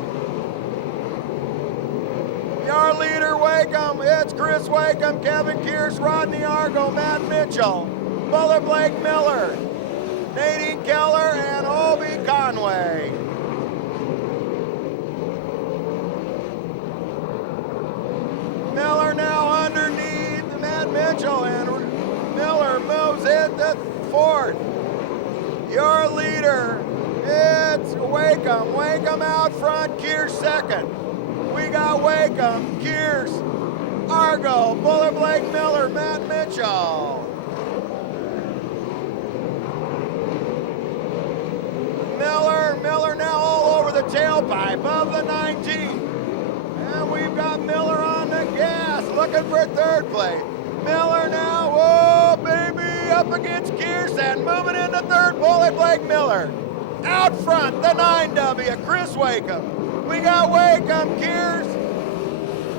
Your leader, Wakeham, it's Chris Wakeham, Kevin Kears, Rodney Argo, Matt Mitchell, Bullet Blake Miller, Nadine Keller, and Obi Conway. Miller now underneath Matt Mitchell, and Miller moves into fourth. Your leader, it's Wakeham. Wakeham out front, Kears second. We got Wakeham, Kears, Argo, Bullet Blake Miller, Matt Mitchell. Miller now all over the tailpipe of the 19. And we've got Miller on the gas, looking for third place. Miller now, whoa, baby, up against Kears and moving into third, Bullet Blake Miller. Out front, the 9W, Chris Wakeham. We got Wakeham, Kears,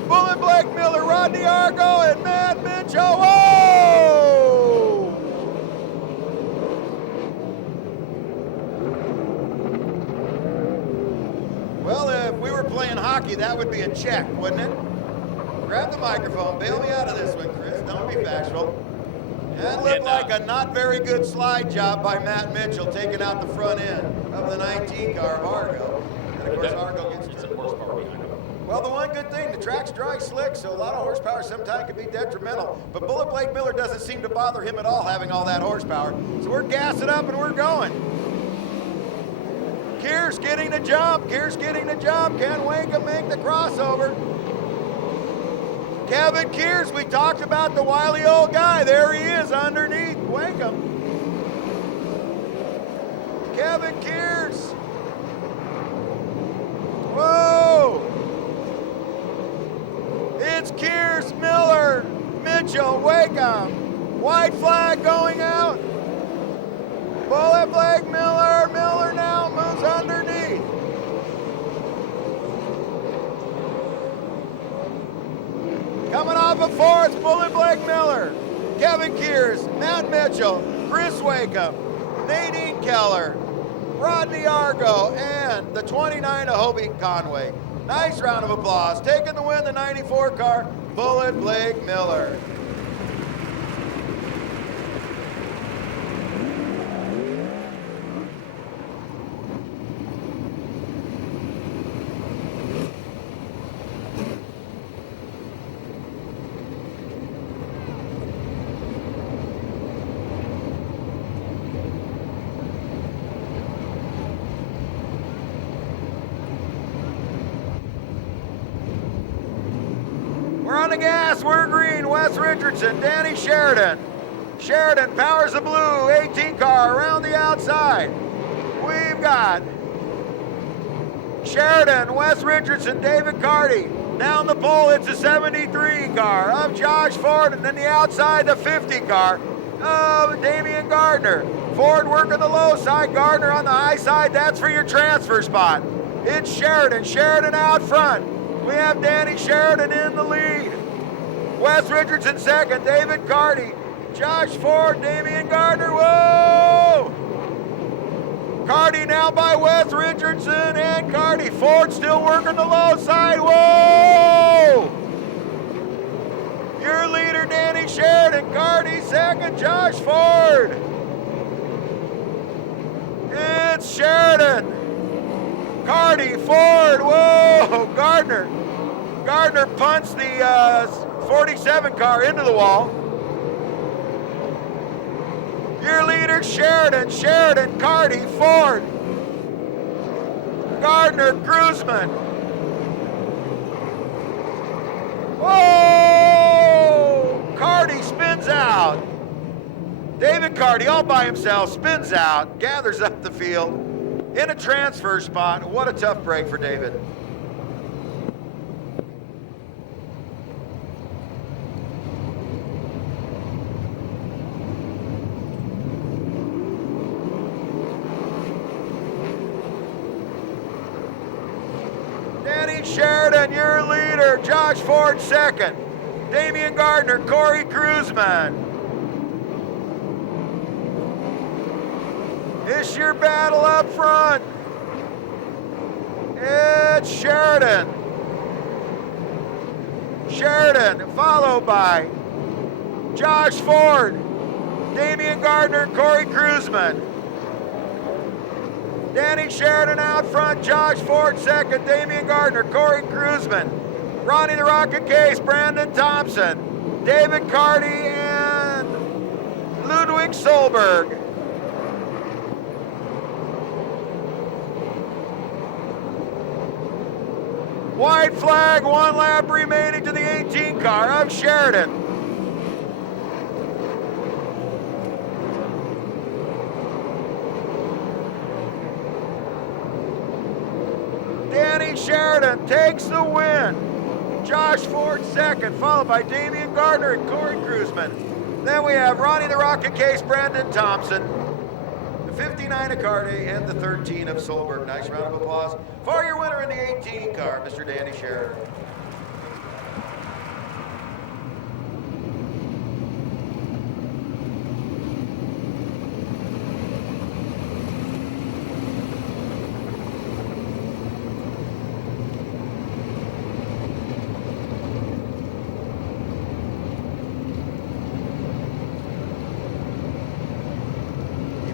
Bullet Blake Miller, Rodney Argo, and Matt Mitchell. Whoa! Well, if we were playing hockey, that would be a check, wouldn't it? Grab the microphone, bail me out of this one, Chris. Don't be bashful. That looked like a not very good slide job by Matt Mitchell, taking out the front end of the 19 car of Argo. And of course, Argo gets some horsepower behind him. Well, the one good thing, the track's dry slick, so a lot of horsepower sometimes can be detrimental. But Bullet Blake Miller doesn't seem to bother him at all, having all that horsepower. So we're gassing up and we're going. Kears getting the jump. Kears getting the jump. Can Wakeham make the crossover? Kevin Kears, we talked about the wily old guy. There he is underneath Wakeham. Kevin Kears. Whoa! It's Kears, Miller, Mitchell, Wakeham. White flag going out. Bullet Blake Miller. Miller now moves underneath. Coming off of fourth, Bullet Blake Miller, Kevin Kears, Matt Mitchell, Chris Wakeham, Nadine Keller, Rodney Argo, and the 29 of Obi Conway. Nice round of applause. Taking the win, the 94 car, Bullet Blake Miller. We're on the gas, we're green. Wes Richardson, Danny Sheridan. Sheridan powers the blue 18 car around the outside. We've got Sheridan, Wes Richardson, David Carty. Down the pole, it's a 73 car of Josh Ford, and then the outside, the 50 car of Damian Gardner. Ford working the low side, Gardner on the high side. That's for your transfer spot. It's Sheridan, Sheridan out front. We have Danny Sheridan in the lead. Wes Richardson second, David Carty, Josh Ford, Damian Gardner, whoa! Carty now by Wes Richardson and Carty. Ford still working the low side, whoa! Your leader, Danny Sheridan, Carty second, Josh Ford. It's Sheridan, Carty, Ford, whoa! Gardner punched the 47 car into the wall. Your leader, Sheridan, Carty, Ford, Gardner, Cruzman. Whoa! Carty spins out. David Carty all by himself spins out, gathers up the field in a transfer spot. What a tough break for David. Sheridan, your leader. Josh Ford second. Damian Gardner, Corey Cruzman. It's your battle up front. It's Sheridan. Sheridan, followed by Josh Ford, Damian Gardner, Corey Cruzman. Danny Sheridan out front, Josh Ford second, Damian Gardner, Corey Cruzman, Ronnie the Rocket Case, Brandon Thompson, David Carty, and Ludwig Solberg. White flag, 1 lap remaining to the 18 car of Sheridan. Danny Sheridan takes the win. Josh Ford second, followed by Damian Gardner and Corey Cruzman. Then we have Ronnie the Rocket Case, Brandon Thompson, the 59 of Carty, and the 13 of Solberg. Nice round of applause for your winner in the 18 car, Mr. Danny Sheridan.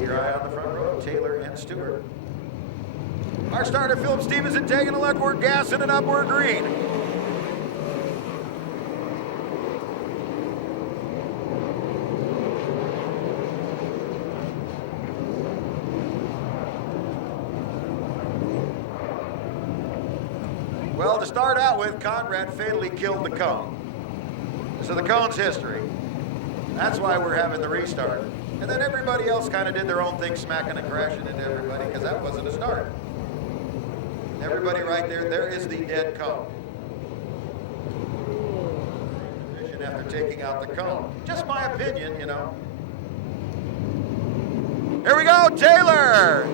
Your eye on the front row, Taylor and Stewart. Our starter, Philip Stevenson, taking a look. We're gassing it up. We're green. Well, to start out with, Conrad fatally killed the cone. So the cone's history. That's why we're having the restart. And then everybody else kind of did their own thing, smacking and crashing into everybody, because that wasn't a start. Everybody right there, there is the dead cone. After taking out the cone. Just my opinion, you know. Here we go, Taylor!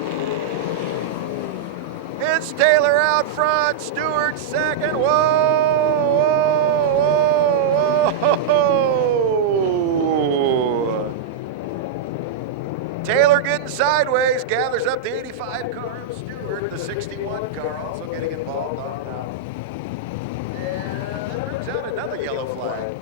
It's Taylor out front, Stewart second. Whoa, whoa, whoa, whoa. Taylor getting sideways, gathers up the 85 car of Stewart, the 61 car also getting involved on now. out another yellow flag.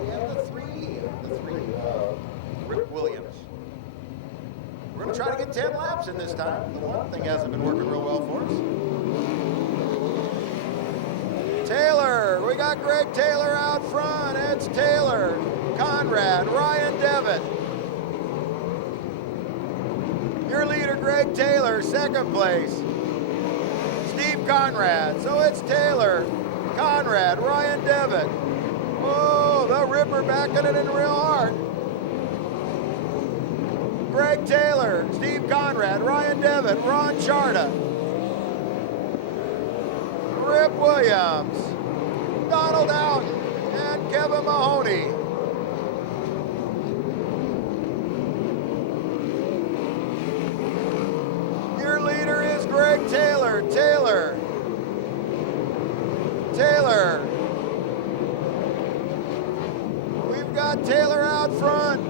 We have the three, Rip Williams. We're going to try to get 10 laps in this time. The one thing hasn't been working real well for us. Taylor, we got Greg Taylor out front. It's Taylor, Conrad, Ryan Devitt. Your leader, Greg Taylor, second place. Steve Conrad. So it's Taylor, Conrad, Ryan Devitt. Oh, the Ripper backing it in real hard. Greg Taylor, Steve Conrad, Ryan Devitt, Ron Charda. Rip Williams, Donald Houghton, and Kevin Mahoney. Your leader is Greg Taylor. Taylor. We've got Taylor out front.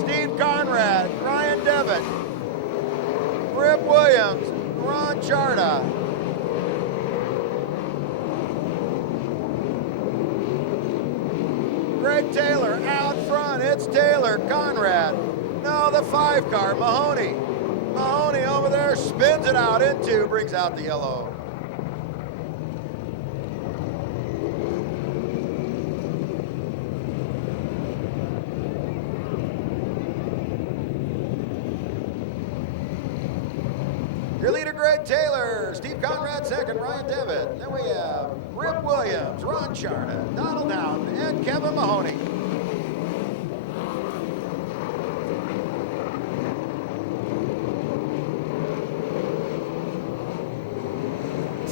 Steve Conrad, Ryan Devitt, Rip Williams, Ron Charda. Greg Taylor out front. It's Taylor, Conrad. No, the 5 car, Mahoney. Mahoney over there spins it out into, brings out the yellow. Your leader, Greg Taylor, Steve Conrad second, Ryan Devitt. Then we have Rip Williams, Ron Charda, Donald Houghton, and Kevin Mahoney.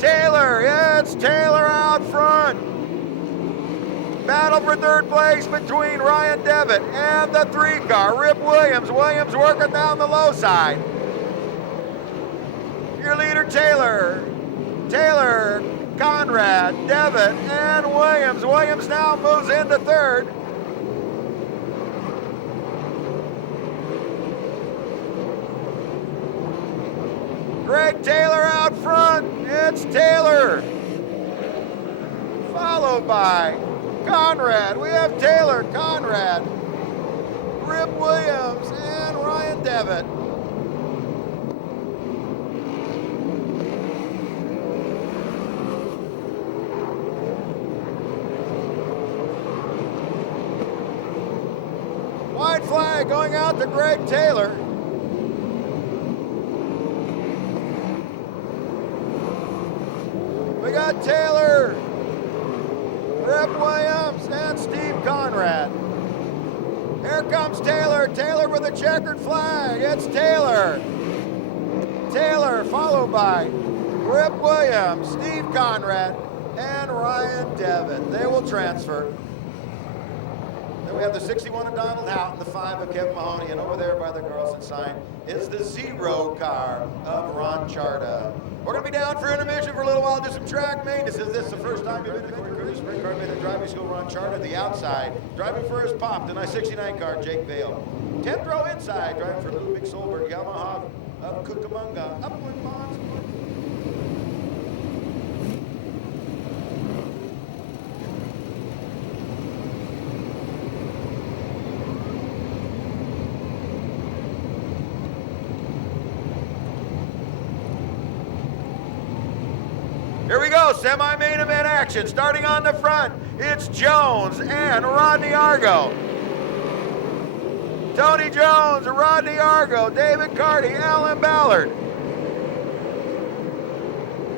Taylor, yeah, it's Taylor out front. Battle for third place between Ryan Devitt and the 3 car, Rip Williams. Williams working down the low side. Your leader, Taylor, Conrad, Devitt, and Williams. Williams now moves into third. Greg Taylor out front. It's Taylor. Followed by Conrad. We have Taylor, Conrad, Rip Williams, and Ryan Devitt. White flag going out to Greg Taylor. We got Taylor, Rip Williams, and Steve Conrad. Here comes Taylor. Taylor with a checkered flag. It's Taylor. Taylor followed by Rip Williams, Steve Conrad, and Ryan Devitt. They will transfer. Then we have the 61 of Donald Houghton, the 5 of Kevin Mahoney, and over there by the Carlson sign is the 0 car of Ron Charda. We're going to be down for intermission for a little while, do some track maintenance. Is this the first time you've been to Ventura? Sprint car made the driving school, Ron Charda, the outside. Driving for his pop, the 69 car, Jake Vale. 10th row inside, driving for little Big Solberg, Yamaha of Cucamonga, Upland Ponds. Here we go, semi-main event action. Starting on the front, it's Jones and Rodney Argo. Tony Jones, Rodney Argo, David Carty, Alan Ballard.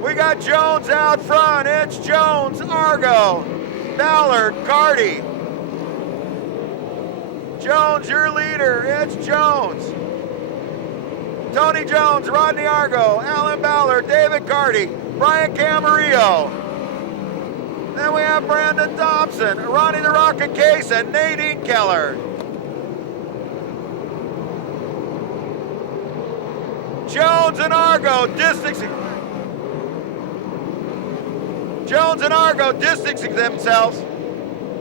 We got Jones out front. It's Jones, Argo, Ballard, Carty. Jones, your leader. It's Jones. Tony Jones, Rodney Argo, Alan Ballard, David Carty, Brian Camarillo. Then we have Brandon Thompson, Ronnie the Rocket Case, and Nadine Keller. Jones and Argo distancing themselves.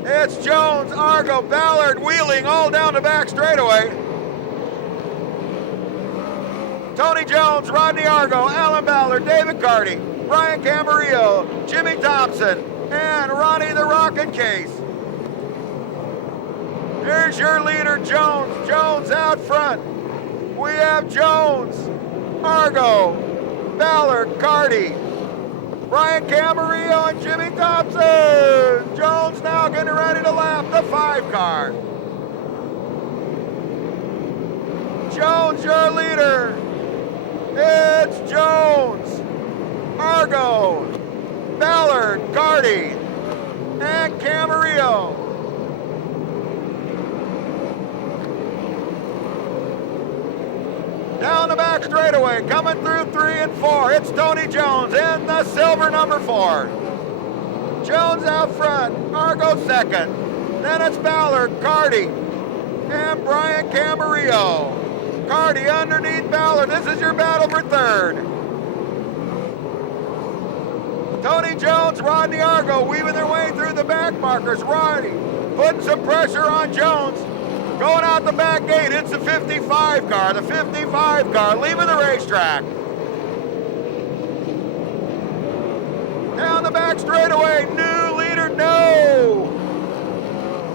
It's Jones, Argo, Ballard wheeling all down the back straightaway. Tony Jones, Rodney Argo, Alan Ballard, David Carty, Brian Camarillo, Jimmy Thompson, and Ronnie the Rocket Case. Here's your leader, Jones. Jones out front. We have Jones, Argo, Ballard, Carty, Brian Camarillo, and Jimmy Thompson. Jones now getting ready to lap the 5 car. Jones, your leader. It's Jones, Argo, Ballard, Carty, and Camarillo. Down the back straightaway, coming through 3 and 4. It's Tony Jones in the silver number 4. Jones out front, Argo second. Then it's Ballard, Carty, and Brian Camarillo. Carty underneath Ballard. This is your battle for 3rd. Tony Jones, Rodney Argo weaving their way through the back markers. Rodney putting some pressure on Jones. Going out the back gate, it's the 55 car. The 55 car leaving the racetrack. Down the back straightaway, new leader, no.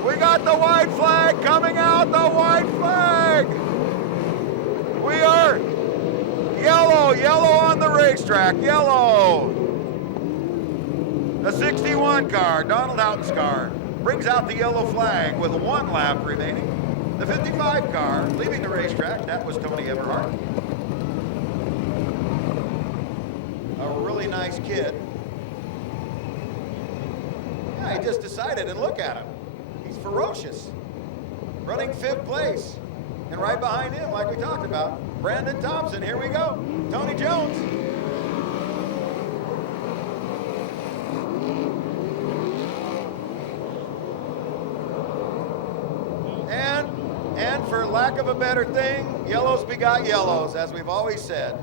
We got the white flag coming out, the white flag. We are yellow on the racetrack, yellow. The 61 car, Donald Houghton's car, brings out the yellow flag with 1 lap remaining. The 55 car leaving the racetrack, that was Tony Everhart. A really nice kid. Yeah, he just decided, and look at him. He's ferocious. Running 5th place. And right behind him, like we talked about, Brandon Thompson. Here we go. Tony Jones. And for lack of a better thing, yellows begot yellows, as we've always said.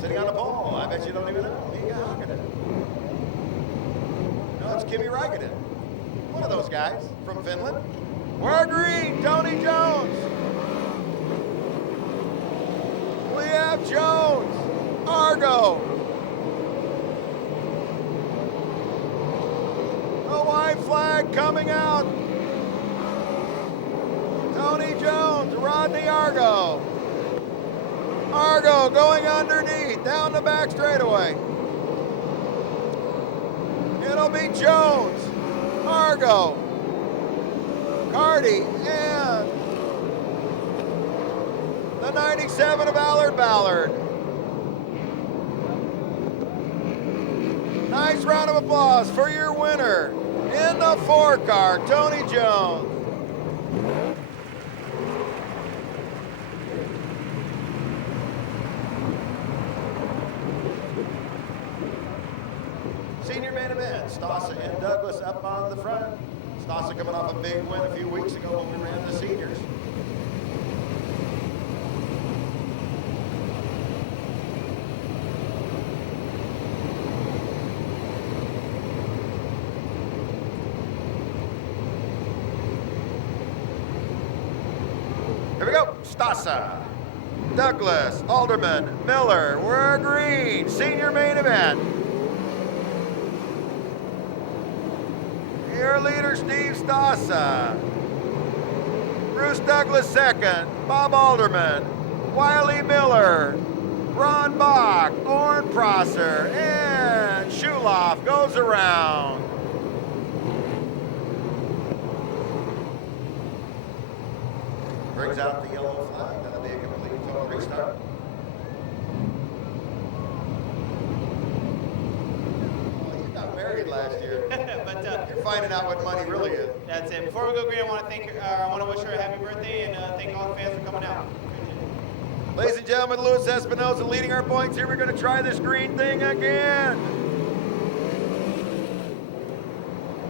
Sitting on the pole, I bet you don't even know. Mika Hakkinen. No, it's Kimi Räikkönen. One of those guys from Finland. We're green, Tony Jones. We have Jones, Argo. The white flag coming out. Tony Jones, Rodney Argo. Argo going underneath, down the back straightaway. It'll be Jones, Argo, Carty, and the 97 of Ballard. Nice round of applause for your winner in the 4 car, Tony Jones. Senior main event, Stossa and Douglas up on the front. Stossa coming off a big win a few weeks ago when we ran the seniors. Here we go, Stossa, Douglas, Alderman, Miller, we're green, senior main event. Your leader, Steve Stossa. Bruce Douglas second, Bob Alderman, Wiley Miller, Ron Bach, Orrin Prosser, and Shuloff goes around. Brings out the yellow flag. That'll be a complete total restart. Well, you got married last year. But You're finding out what money really is. that's it. Before we go green, I want to wish her a happy birthday and thank all the fans for coming out. Ladies and gentlemen, Luis Espinosa leading our points here. We're going to try this green thing again.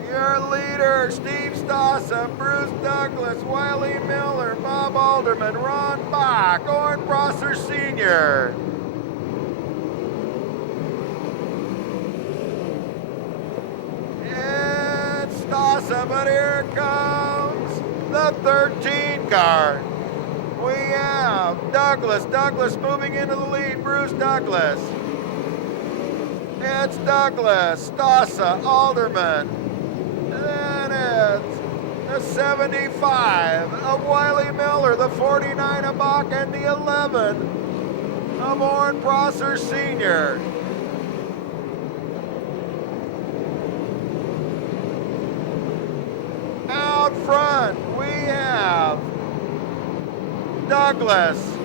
Your leader, Steve Stossa, Bruce Douglas, Wiley Miller, Bob Alderman, Ron Bach, Orrin Prosser Sr. It's Stossa, but here comes the 13 car. We have Douglas. Douglas moving into the lead. Bruce Douglas. It's Douglas, Stossa, Alderman. Then it's the 75 of Wiley Miller, the 49 of Bach, and the 11 of Orrin Prosser Sr. Out front, we have Douglas.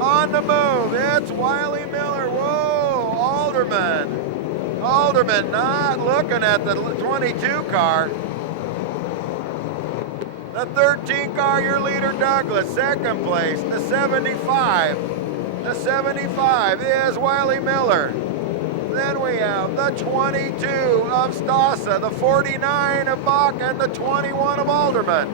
On the move, it's Wiley Miller. Whoa, Alderman. Alderman not looking at the 22 car. The 13 car, your leader, Douglas, second place. The 75. The 75 is Wiley Miller. Then we have the 22 of Stossa, the 49 of Bach, and the 21 of Alderman.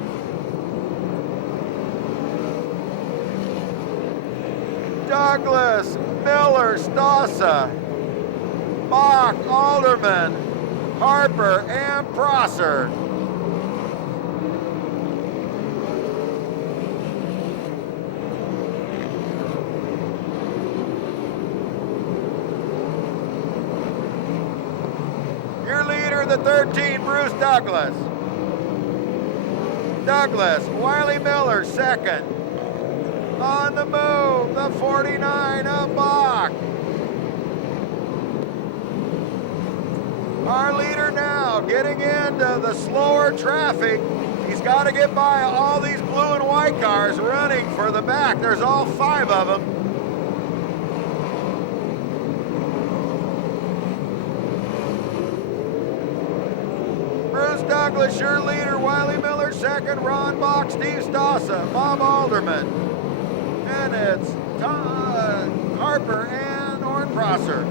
Douglas, Miller, Stossa, Bach, Alderman, Harper, and Prosser. Your leader, the 13, Bruce Douglas. Douglas, Wiley Miller, second. On the move, the 49 of Bach. Our leader now getting into the slower traffic. He's got to get by all these blue and white cars running for the back. There's all 5 of them. Bruce Douglas, your leader. Wiley Miller, second. Ron Bach, Steve Stossa, Bob Alderman. And it's Harper and Orrin Prosser.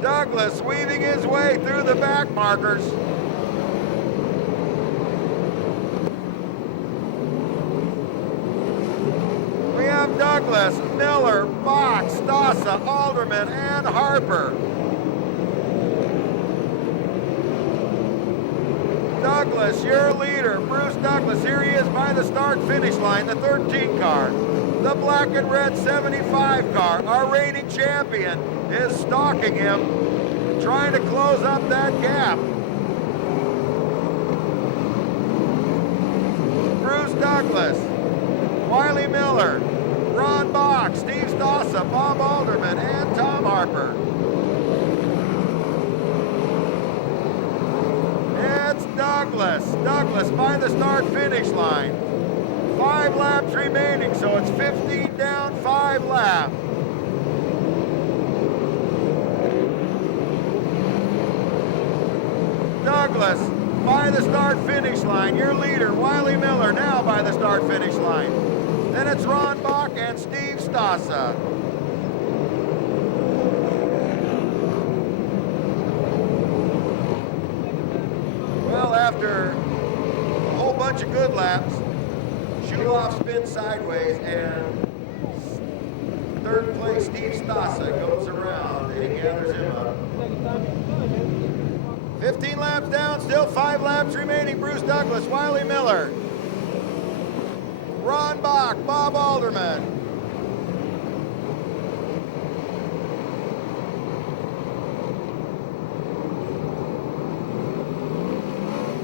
Douglas weaving his way through the back markers. We have Douglas, Miller, Bach, Stossa, Alderman, and Harper. Douglas, your leader, Bruce Douglas. Here he is by the start-finish line, the 13 car. The black and red 75 car, our reigning champion, is stalking him, trying to close up that gap. Bruce Douglas, Wiley Miller, Ron Bach, Steve Stossa, Bob Alderman, and Tom Harper. It's Douglas. Douglas by the start-finish line. 5 laps remaining, so it's 15 down, 5 laps. Douglas by the start-finish line. Your leader, Wiley Miller, now by the start-finish line. Then it's Ron Bach and Steve Stossa. Well, after a whole bunch of good laps, Shuloff spins sideways, and third place Steve Stossa goes around and he gathers him up. 15 laps down, still 5 laps remaining. Bruce Douglas, Wiley Miller, Ron Bach, Bob Alderman.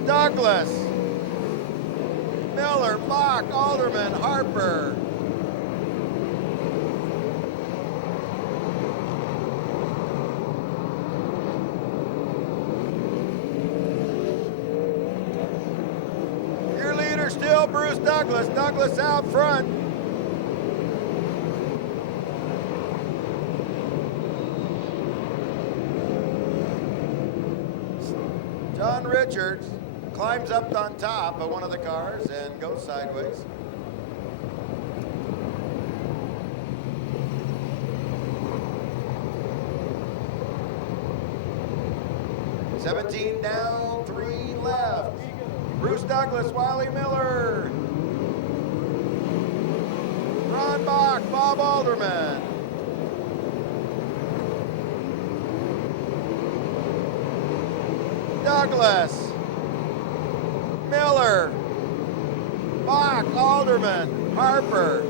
Douglas, Miller, Bach, Alderman, Harper. Your leader still Bruce Douglas. Douglas out front. John Richards climbs up on top of one of the cars and goes sideways. $17 down, 3 left. Bruce Douglas, Wiley Miller, Ron Bach, Bob Alderman. Douglas, Miller, Bach, Alderman, Harper.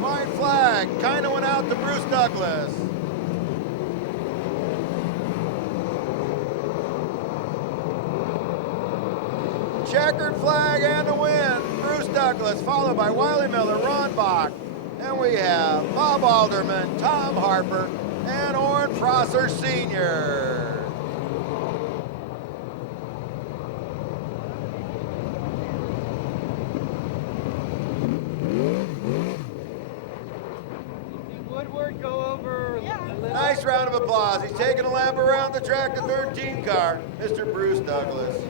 White flag, kind of went out to Bruce Douglas. Checkered flag and the win, Bruce Douglas, followed by Wiley Miller, Ron Bach. And we have Bob Alderman, Tom Harper, and Orrin Prosser Sr. Woodward go over. Nice round of applause. He's taking a lap around the track, the 13 car, Mr. Bruce Douglas.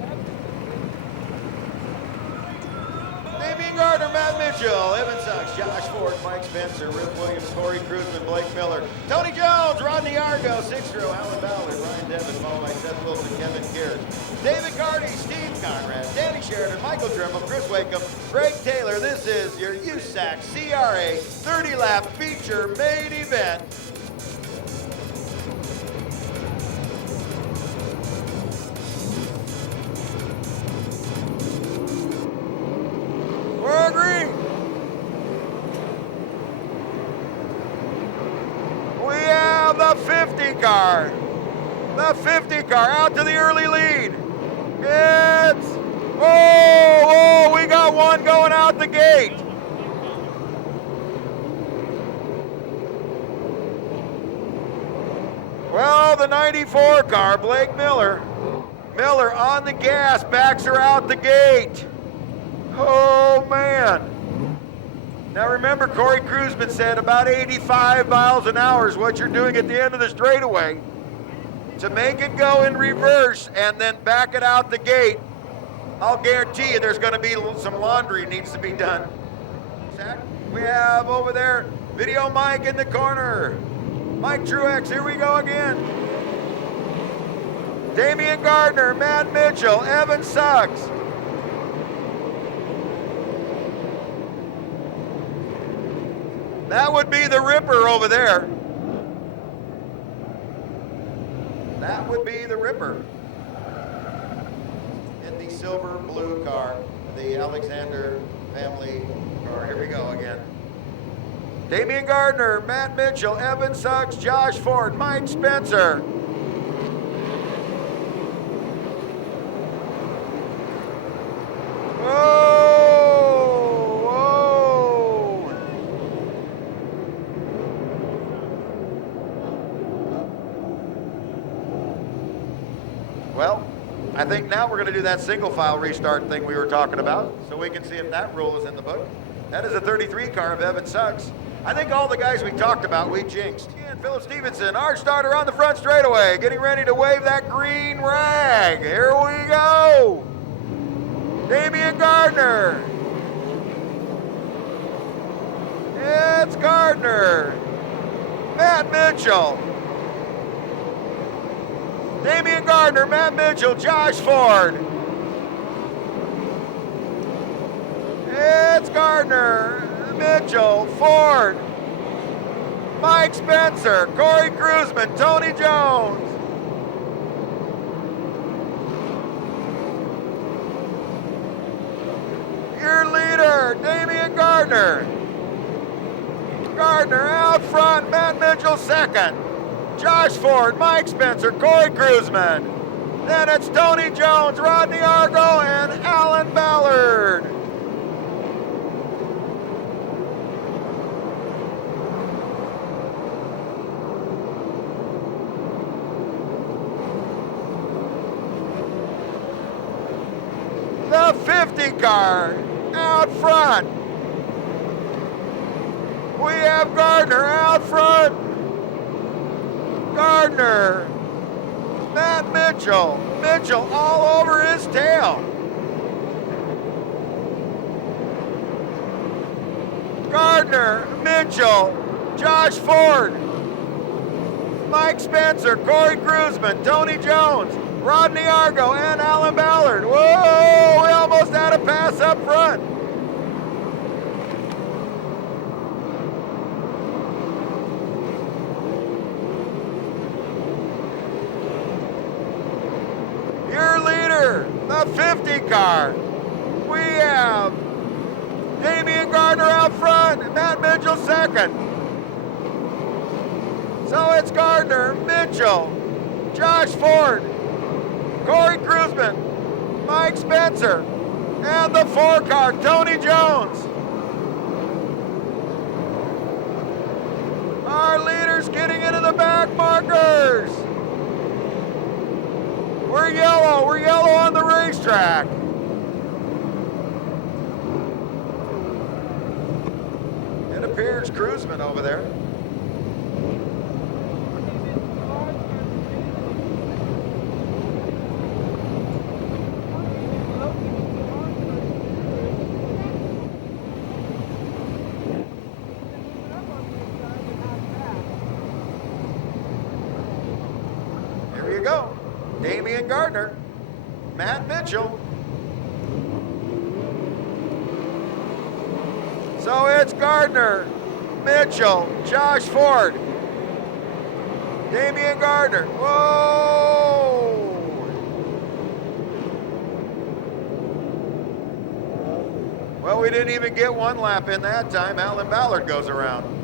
Damian Gardner, Matt Mitchell, Evan Sucks, Josh Ford, Mike Spencer, Rip Williams, Corey Cruzman, Blake Miller, Tony Jones, Rodney Argo, Sixth Row, Alan Ballard, Ryan Devin, followed by Seth Wilson, Kevin Gears, David Carty, Steve Conrad, Danny Sheridan, Michael Trimble, Chris Wakeham, Greg Taylor. This is your USAC CRA 30-lap feature main event. We're green. We have the 50 car. The 50 car out to the early lead. It's, we got one going out the gate. Well, the 94 car, Blake Miller. Miller on the gas, backs her out the gate. Oh, man. Now remember, Corey Cruzman said about 85 miles an hour is what you're doing at the end of the straightaway. To make it go in reverse and then back it out the gate, I'll guarantee you there's going to be some laundry needs to be done. We have over there Video Mike in the corner. Mike Truex, here we go again. Damian Gardner, Matt Mitchell, Evan Sucks. That would be the Ripper over there. That would be the Ripper. In the silver blue car, the Alexander family car. Here we go again. Damian Gardner, Matt Mitchell, Evan Sucks, Josh Ford, Mike Spencer. Well, I think now we're going to do that single file restart thing we were talking about, so we can see if that rule is in the book. That is a 33 car of Evan Sucks. I think all the guys we talked about, we jinxed. And Philip Stevenson, our starter on the front straightaway, getting ready to wave that green rag. Here we go. Damian Gardner. It's Gardner. Matt Mitchell. Damian Gardner, Matt Mitchell, Josh Ford. It's Gardner, Mitchell, Ford, Mike Spencer, Corey Cruzman, Tony Jones. Your leader, Damian Gardner. Gardner out front, Matt Mitchell second. Josh Ford, Mike Spencer, Corey Cruzman. Then it's Tony Jones, Rodney Argo, and Alan Ballard. The 50 car out front. We have Gardner out front. Gardner, Matt Mitchell, Mitchell all over his tail. Gardner, Mitchell, Josh Ford, Mike Spencer, Corey Cruzman, Tony Jones, Rodney Argo, and Alan Ballard. Whoa! Your leader, the 50 car. We have Damian Gardner out front, and Matt Mitchell second. So it's Gardner, Mitchell, Josh Ford, Corey Kruzman, Mike Spencer, and the 4 car, Tony Jones. Our leaders getting into the back markers. We're yellow on the racetrack. It appears Kruzman over there. Here you go. Damian Gardner, Matt Mitchell. So it's Gardner, Mitchell, Josh Ford, Damian Gardner. Whoa! Well, we didn't even get one lap in that time. Alan Ballard goes around.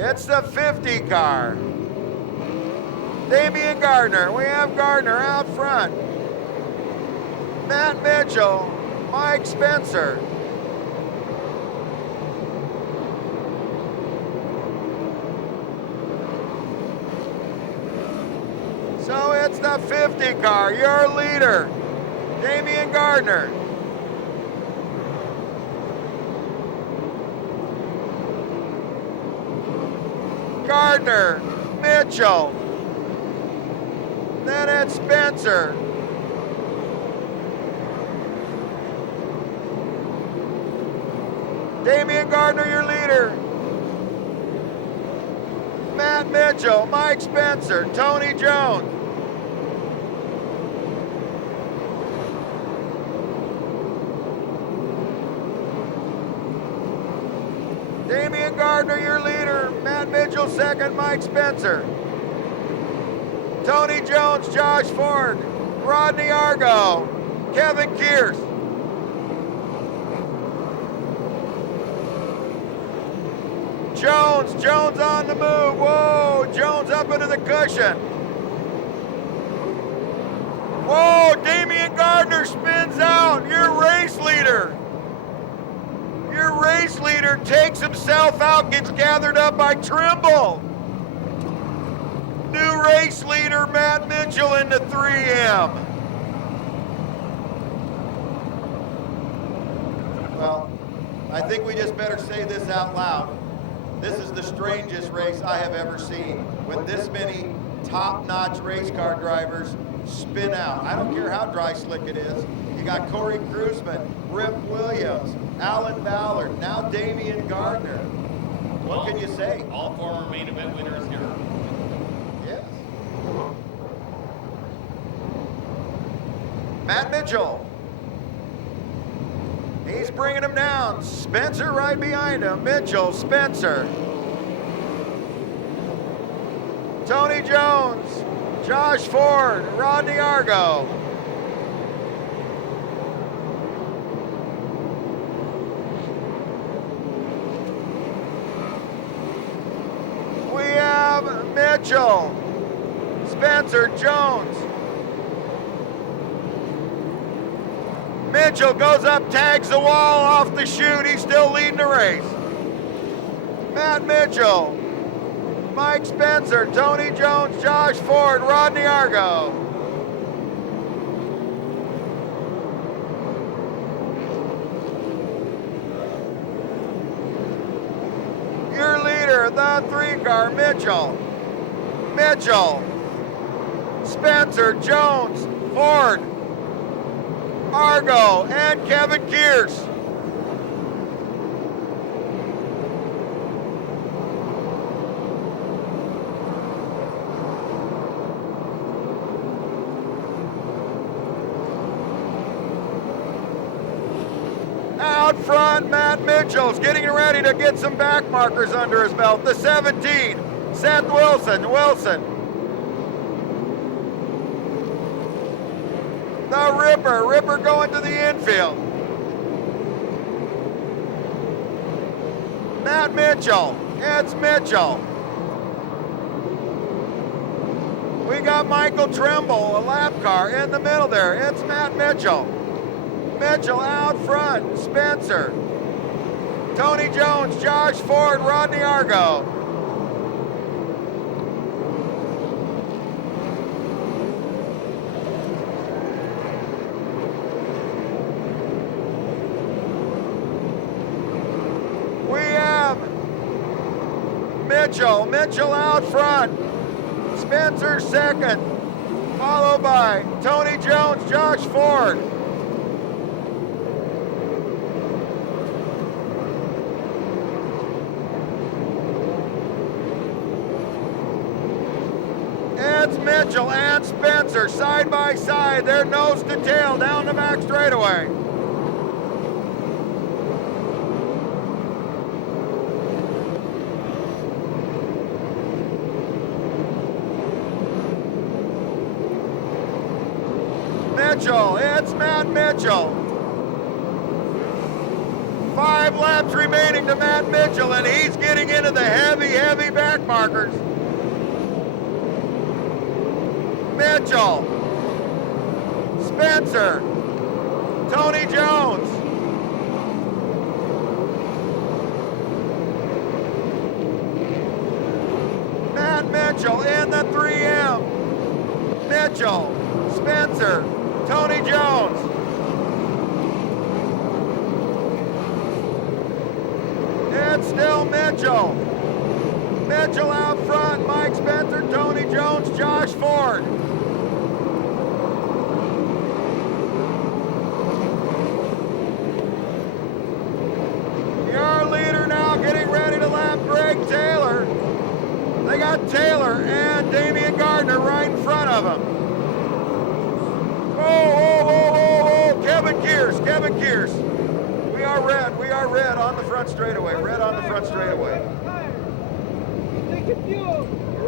It's the 50 car. Damian Gardner. We have Gardner out front. Matt Mitchell, Mike Spencer. So it's the 50 car, your leader, Damian Gardner. Gardner, Mitchell, then it's Spencer. Damian Gardner, your leader. Matt Mitchell, Mike Spencer, Tony Jones. Damian Gardner, your leader. Matt Mitchell second, Mike Spencer. Tony Jones, Josh Ford, Rodney Argo, Kevin Kears. Jones on the move. Whoa, Jones up into the cushion. Whoa, Damian Gardner spins out, your race leader. Your race leader takes himself out, gets gathered up by Trimble. New race leader, Matt Mitchell into 3M. Well, I think we just better say this out loud. This is the strangest race I have ever seen, with this many top-notch race car drivers spin out. I don't care how dry slick it is. You got Corey Kruzman, Rip Williams, Alan Ballard, now Damian Gardner. What can you say? All former main event winners here. Yes. Matt Mitchell. He's bringing him down. Spencer right behind him. Mitchell, Spencer. Tony Jones, Josh Ford, Rodney Argo. We have Mitchell, Spencer, Jones. Mitchell goes up, tags the wall off the chute. He's still leading the race. Matt Mitchell, Mike Spencer, Tony Jones, Josh Ford, Rodney Argo. Your leader, the 3 car, Mitchell. Mitchell, Spencer, Jones, Ford, Argo, and Kevin Kears. Out front, Matt Mitchell's getting ready to get some back markers under his belt. The 17, Seth Wilson. The Ripper going to the infield. Matt Mitchell, it's Mitchell. We got Michael Trimble, a lap car in the middle there. It's Matt Mitchell. Mitchell out front, Spencer. Tony Jones, Josh Ford, Rodney Argo. We have Mitchell out front. Spencer second, followed by Tony Jones, Josh Ford. It's Mitchell and Spencer side by side. They're nose to tail down the back straightaway. It's Matt Mitchell. 5 laps remaining to Matt Mitchell, and he's getting into the heavy back markers. Mitchell, Spencer, Tony Jones. Matt Mitchell in the 3M. Mitchell, Spencer, Tony Jones. It's still Mitchell. Mitchell out front, Mike Spencer, Tony Jones, Josh Ford. Your leader now getting ready to lap Greg Taylor. They got Taylor and Damian Gardner right in front of him. Oh, Kevin Kears. We are red on the front straightaway, red on the front straightaway.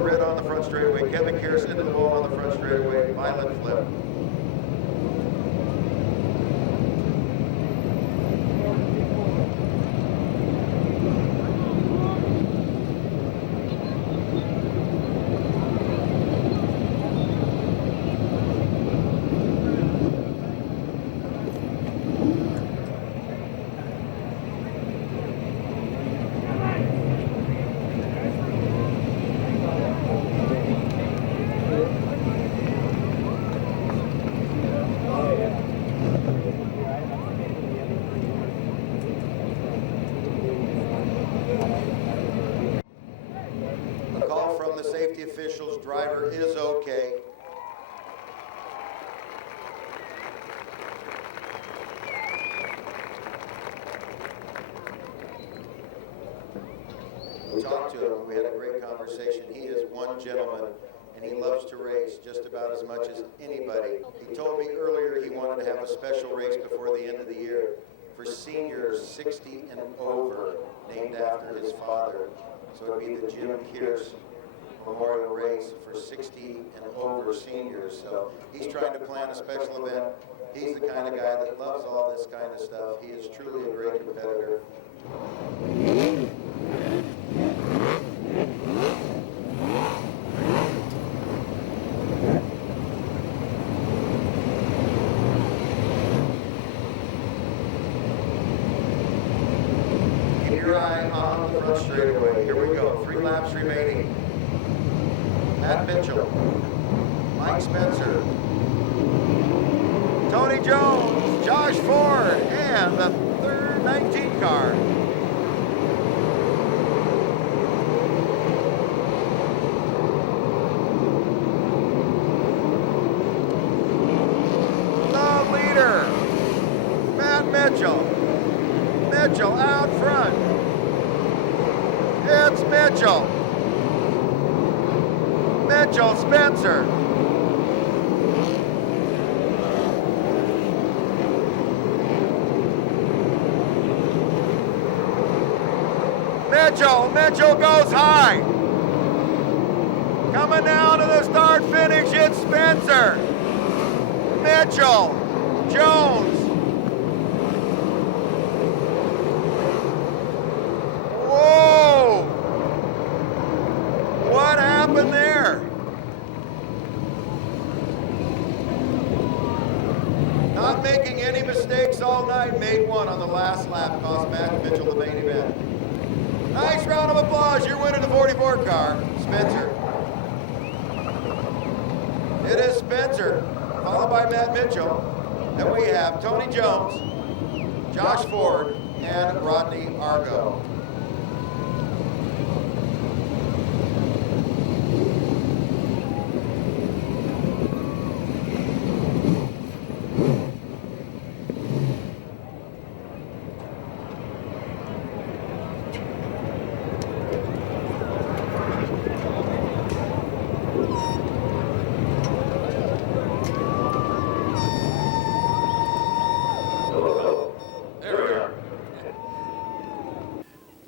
Red on the front straightaway, Kevin Kears into the wall on the front straightaway, violet flip. Safety officials, driver is okay. We talked to him, we had a great conversation. He is one gentleman and he loves to race just about as much as anybody. He told me earlier he wanted to have a special race before the end of the year for seniors 60 and over, named after his father. So it would be the Jim Kears Memorial Race for 60 and over seniors. So he's trying to plan a special event. He's the kind of guy that loves all this kind of stuff. He is truly a great competitor. Keep your eye on the front straightaway. Here we go. 3 laps remaining. Matt Mitchell, Mike Spencer, Tony Jones, Josh Ford, and the third 19 car. The leader, Matt Mitchell. Mitchell out front. It's Mitchell. Mitchell, Spencer. Mitchell goes high. Coming down to the start finish, it's Spencer. Mitchell, Jones. Whoa! What happened there? Not making any mistakes all night, made one on the last lap, cost Matt Mitchell the main event. Nice round of applause, you're winning the 44 car, Spencer. It is Spencer, followed by Matt Mitchell. Then we have Tony Jones, Josh Ford, and Rodney Argo.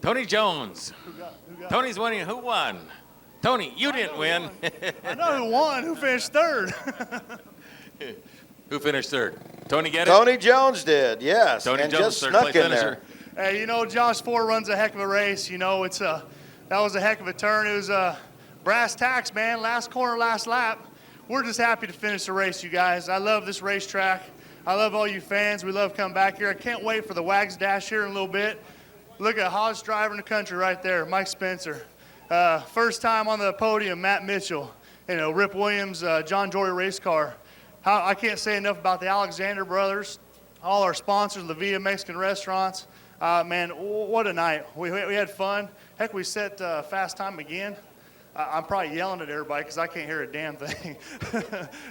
Tony Jones. Tony's winning. Who won? Tony, you didn't win. I know who won. Who finished third? Who finished third? Tony get it? Tony Jones did, yes. Tony and Jones, just third snuck place in finisher. Hey, you know, Josh Ford runs a heck of a race. You know, that was a heck of a turn. It was brass tacks, man. Last corner, last lap. We're just happy to finish the race, you guys. I love this racetrack. I love all you fans. We love coming back here. I can't wait for the Wags Dash here in a little bit. Look at hottest driver in the country right there, Mike Spencer. First time on the podium, Matt Mitchell. You know, Rip Williams, John Jory race car. I can't say enough about the Alexander brothers, all our sponsors, La Villa Mexican restaurants. Man, what a night. We had fun. Heck, we set fast time again. I'm probably yelling at everybody because I can't hear a damn thing.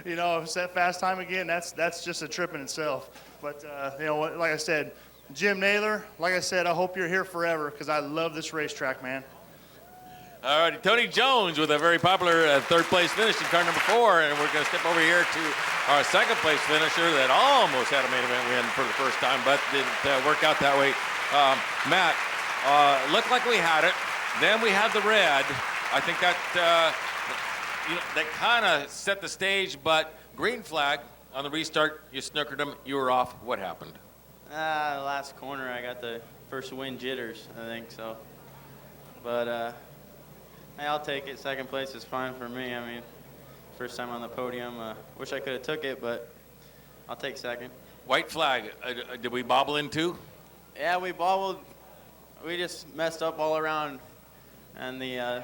You know, set fast time again, that's just a trip in itself. But, you know, like I said, Jim Naylor, like I said, I hope you're here forever because I love this racetrack, man. All right, Tony Jones with a very popular third place finish in car number 4, and we're going to step over here to our second place finisher that almost had a main event win for the first time, but didn't work out that way. Matt, looked like we had it. Then we had the red. I think that that kind of set the stage, but green flag on the restart. You snookered them. You were off. What happened? Last corner, I got the first win jitters, I think so. But hey, I'll take it. Second place is fine for me. I mean, first time on the podium. Wish I could have took it, but I'll take second. White flag. Did we bobble in too? Yeah, we bobbled. We just messed up all around and the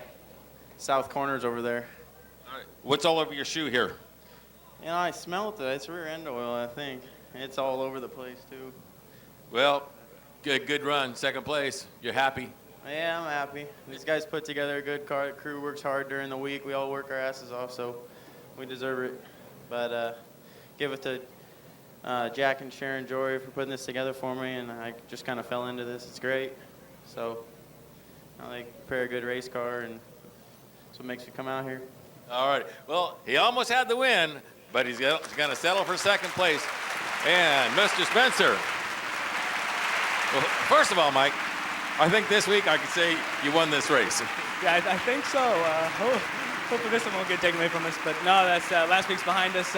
south corners over there. All right. What's all over your shoe here? You know, I smelled it. It's rear end oil, I think. It's all over the place, too. Well, good run. Second place. You're happy? Yeah, I'm happy. These guys put together a good car. Crew works hard during the week. We all work our asses off, so we deserve it. But give it to Jack and Sharon Jory for putting this together for me, and I just kind of fell into this. It's great. So they prepare a good race car, and that's what makes you come out here. All right. Well, he almost had the win, but he's going to settle for second place. And Mr. Spencer. Well, first of all, Mike, I think this week I could say you won this race. Yeah, I think so. Hopefully this one won't get taken away from us. But no, that's last week's behind us.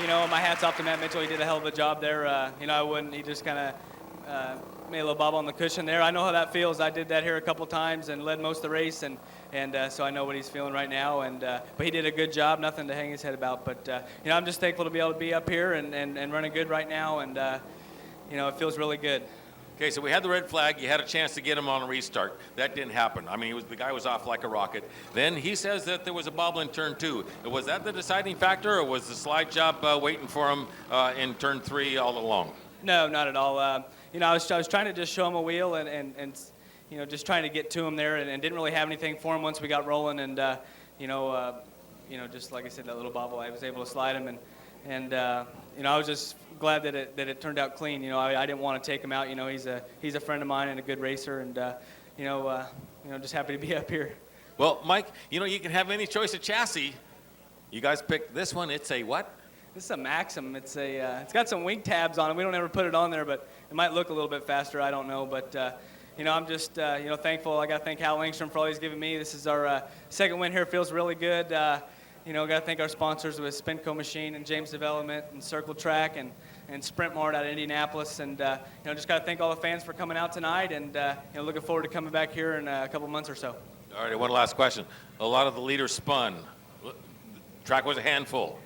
You know, my hat's off to Matt Mitchell. He did a hell of a job there. You know, he just kind of made a little bobble on the cushion there. I know how that feels. I did that here a couple times and led most of the race, and so I know what he's feeling right now. But he did a good job. Nothing to hang his head about. But you know, I'm just thankful to be able to be up here and running good right now. And you know, it feels really good. Okay, so we had the red flag. You had a chance to get him on a restart. That didn't happen. I mean, the guy was off like a rocket. Then he says that there was a bobble in turn 2. Was that the deciding factor, or was the slide job waiting for him in turn 3 all along? No, not at all. You know, I was trying to just show him a wheel and you know, just trying to get to him there, and didn't really have anything for him once we got rolling. And you know, just like I said, that little bobble, I was able to slide him, and you know, I was just glad that it turned out clean. You know, I didn't want to take him out. You know, he's a friend of mine and a good racer, and you know, just happy to be up here. Well, Mike, you know, you can have any choice of chassis. You guys picked this one. It's a what? This is a Maxim. It's got some wing tabs on it. We don't ever put it on there, but it might look a little bit faster. I don't know, but I'm just, thankful. I got to thank Hal Langstrom for all he's given me. This is our second win here. Feels really good. Got to thank our sponsors with Spinco Machine and James Development and Circle Track and Sprint Mart out of Indianapolis. And, just got to thank all the fans for coming out tonight. And, looking forward to coming back here in a couple months or so. All right, one last question. A lot of the leaders spun. Track was a handful.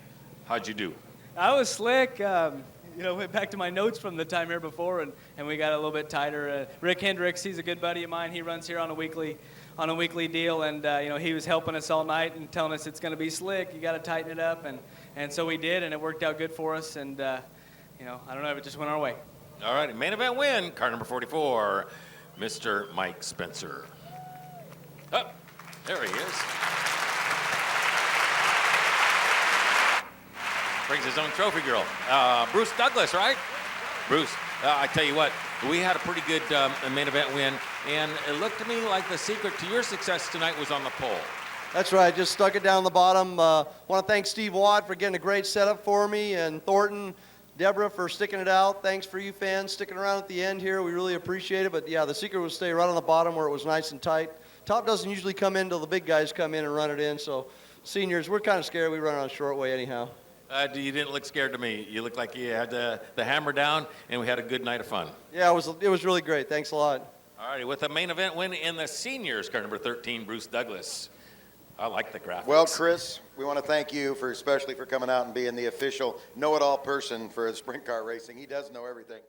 How'd you do? I was slick. Went back to my notes from the time here before, and we got a little bit tighter. Rick Hendricks, he's a good buddy of mine. He runs here on a weekly deal, and he was helping us all night and telling us it's going to be slick. You got to tighten it up, and so we did, and it worked out good for us. And I don't know, it just went our way. All right, main event win, car number 44, Mr. Mike Spencer. Oh, there he is. Brings his own trophy girl. Bruce Douglas, right? Bruce, I tell you what, we had a pretty good main event win, and it looked to me like the secret to your success tonight was on the pole. That's right, just stuck it down the bottom. Want to thank Steve Watt for getting a great setup for me, and Thornton, Deborah for sticking it out. Thanks for you fans sticking around at the end here. We really appreciate it. But yeah, the secret was stay right on the bottom where it was nice and tight. Top doesn't usually come in until the big guys come in and run it in. So seniors, we're kind of scared. We run on a short way anyhow. You didn't look scared to me. You looked like you had the hammer down, and we had a good night of fun. Yeah, it was really great. Thanks a lot. All righty, with the main event win in the seniors, car number 13, Bruce Douglas. I like the graphics. Well, Chris, we want to thank you especially for coming out and being the official know-it-all person for sprint car racing. He does know everything.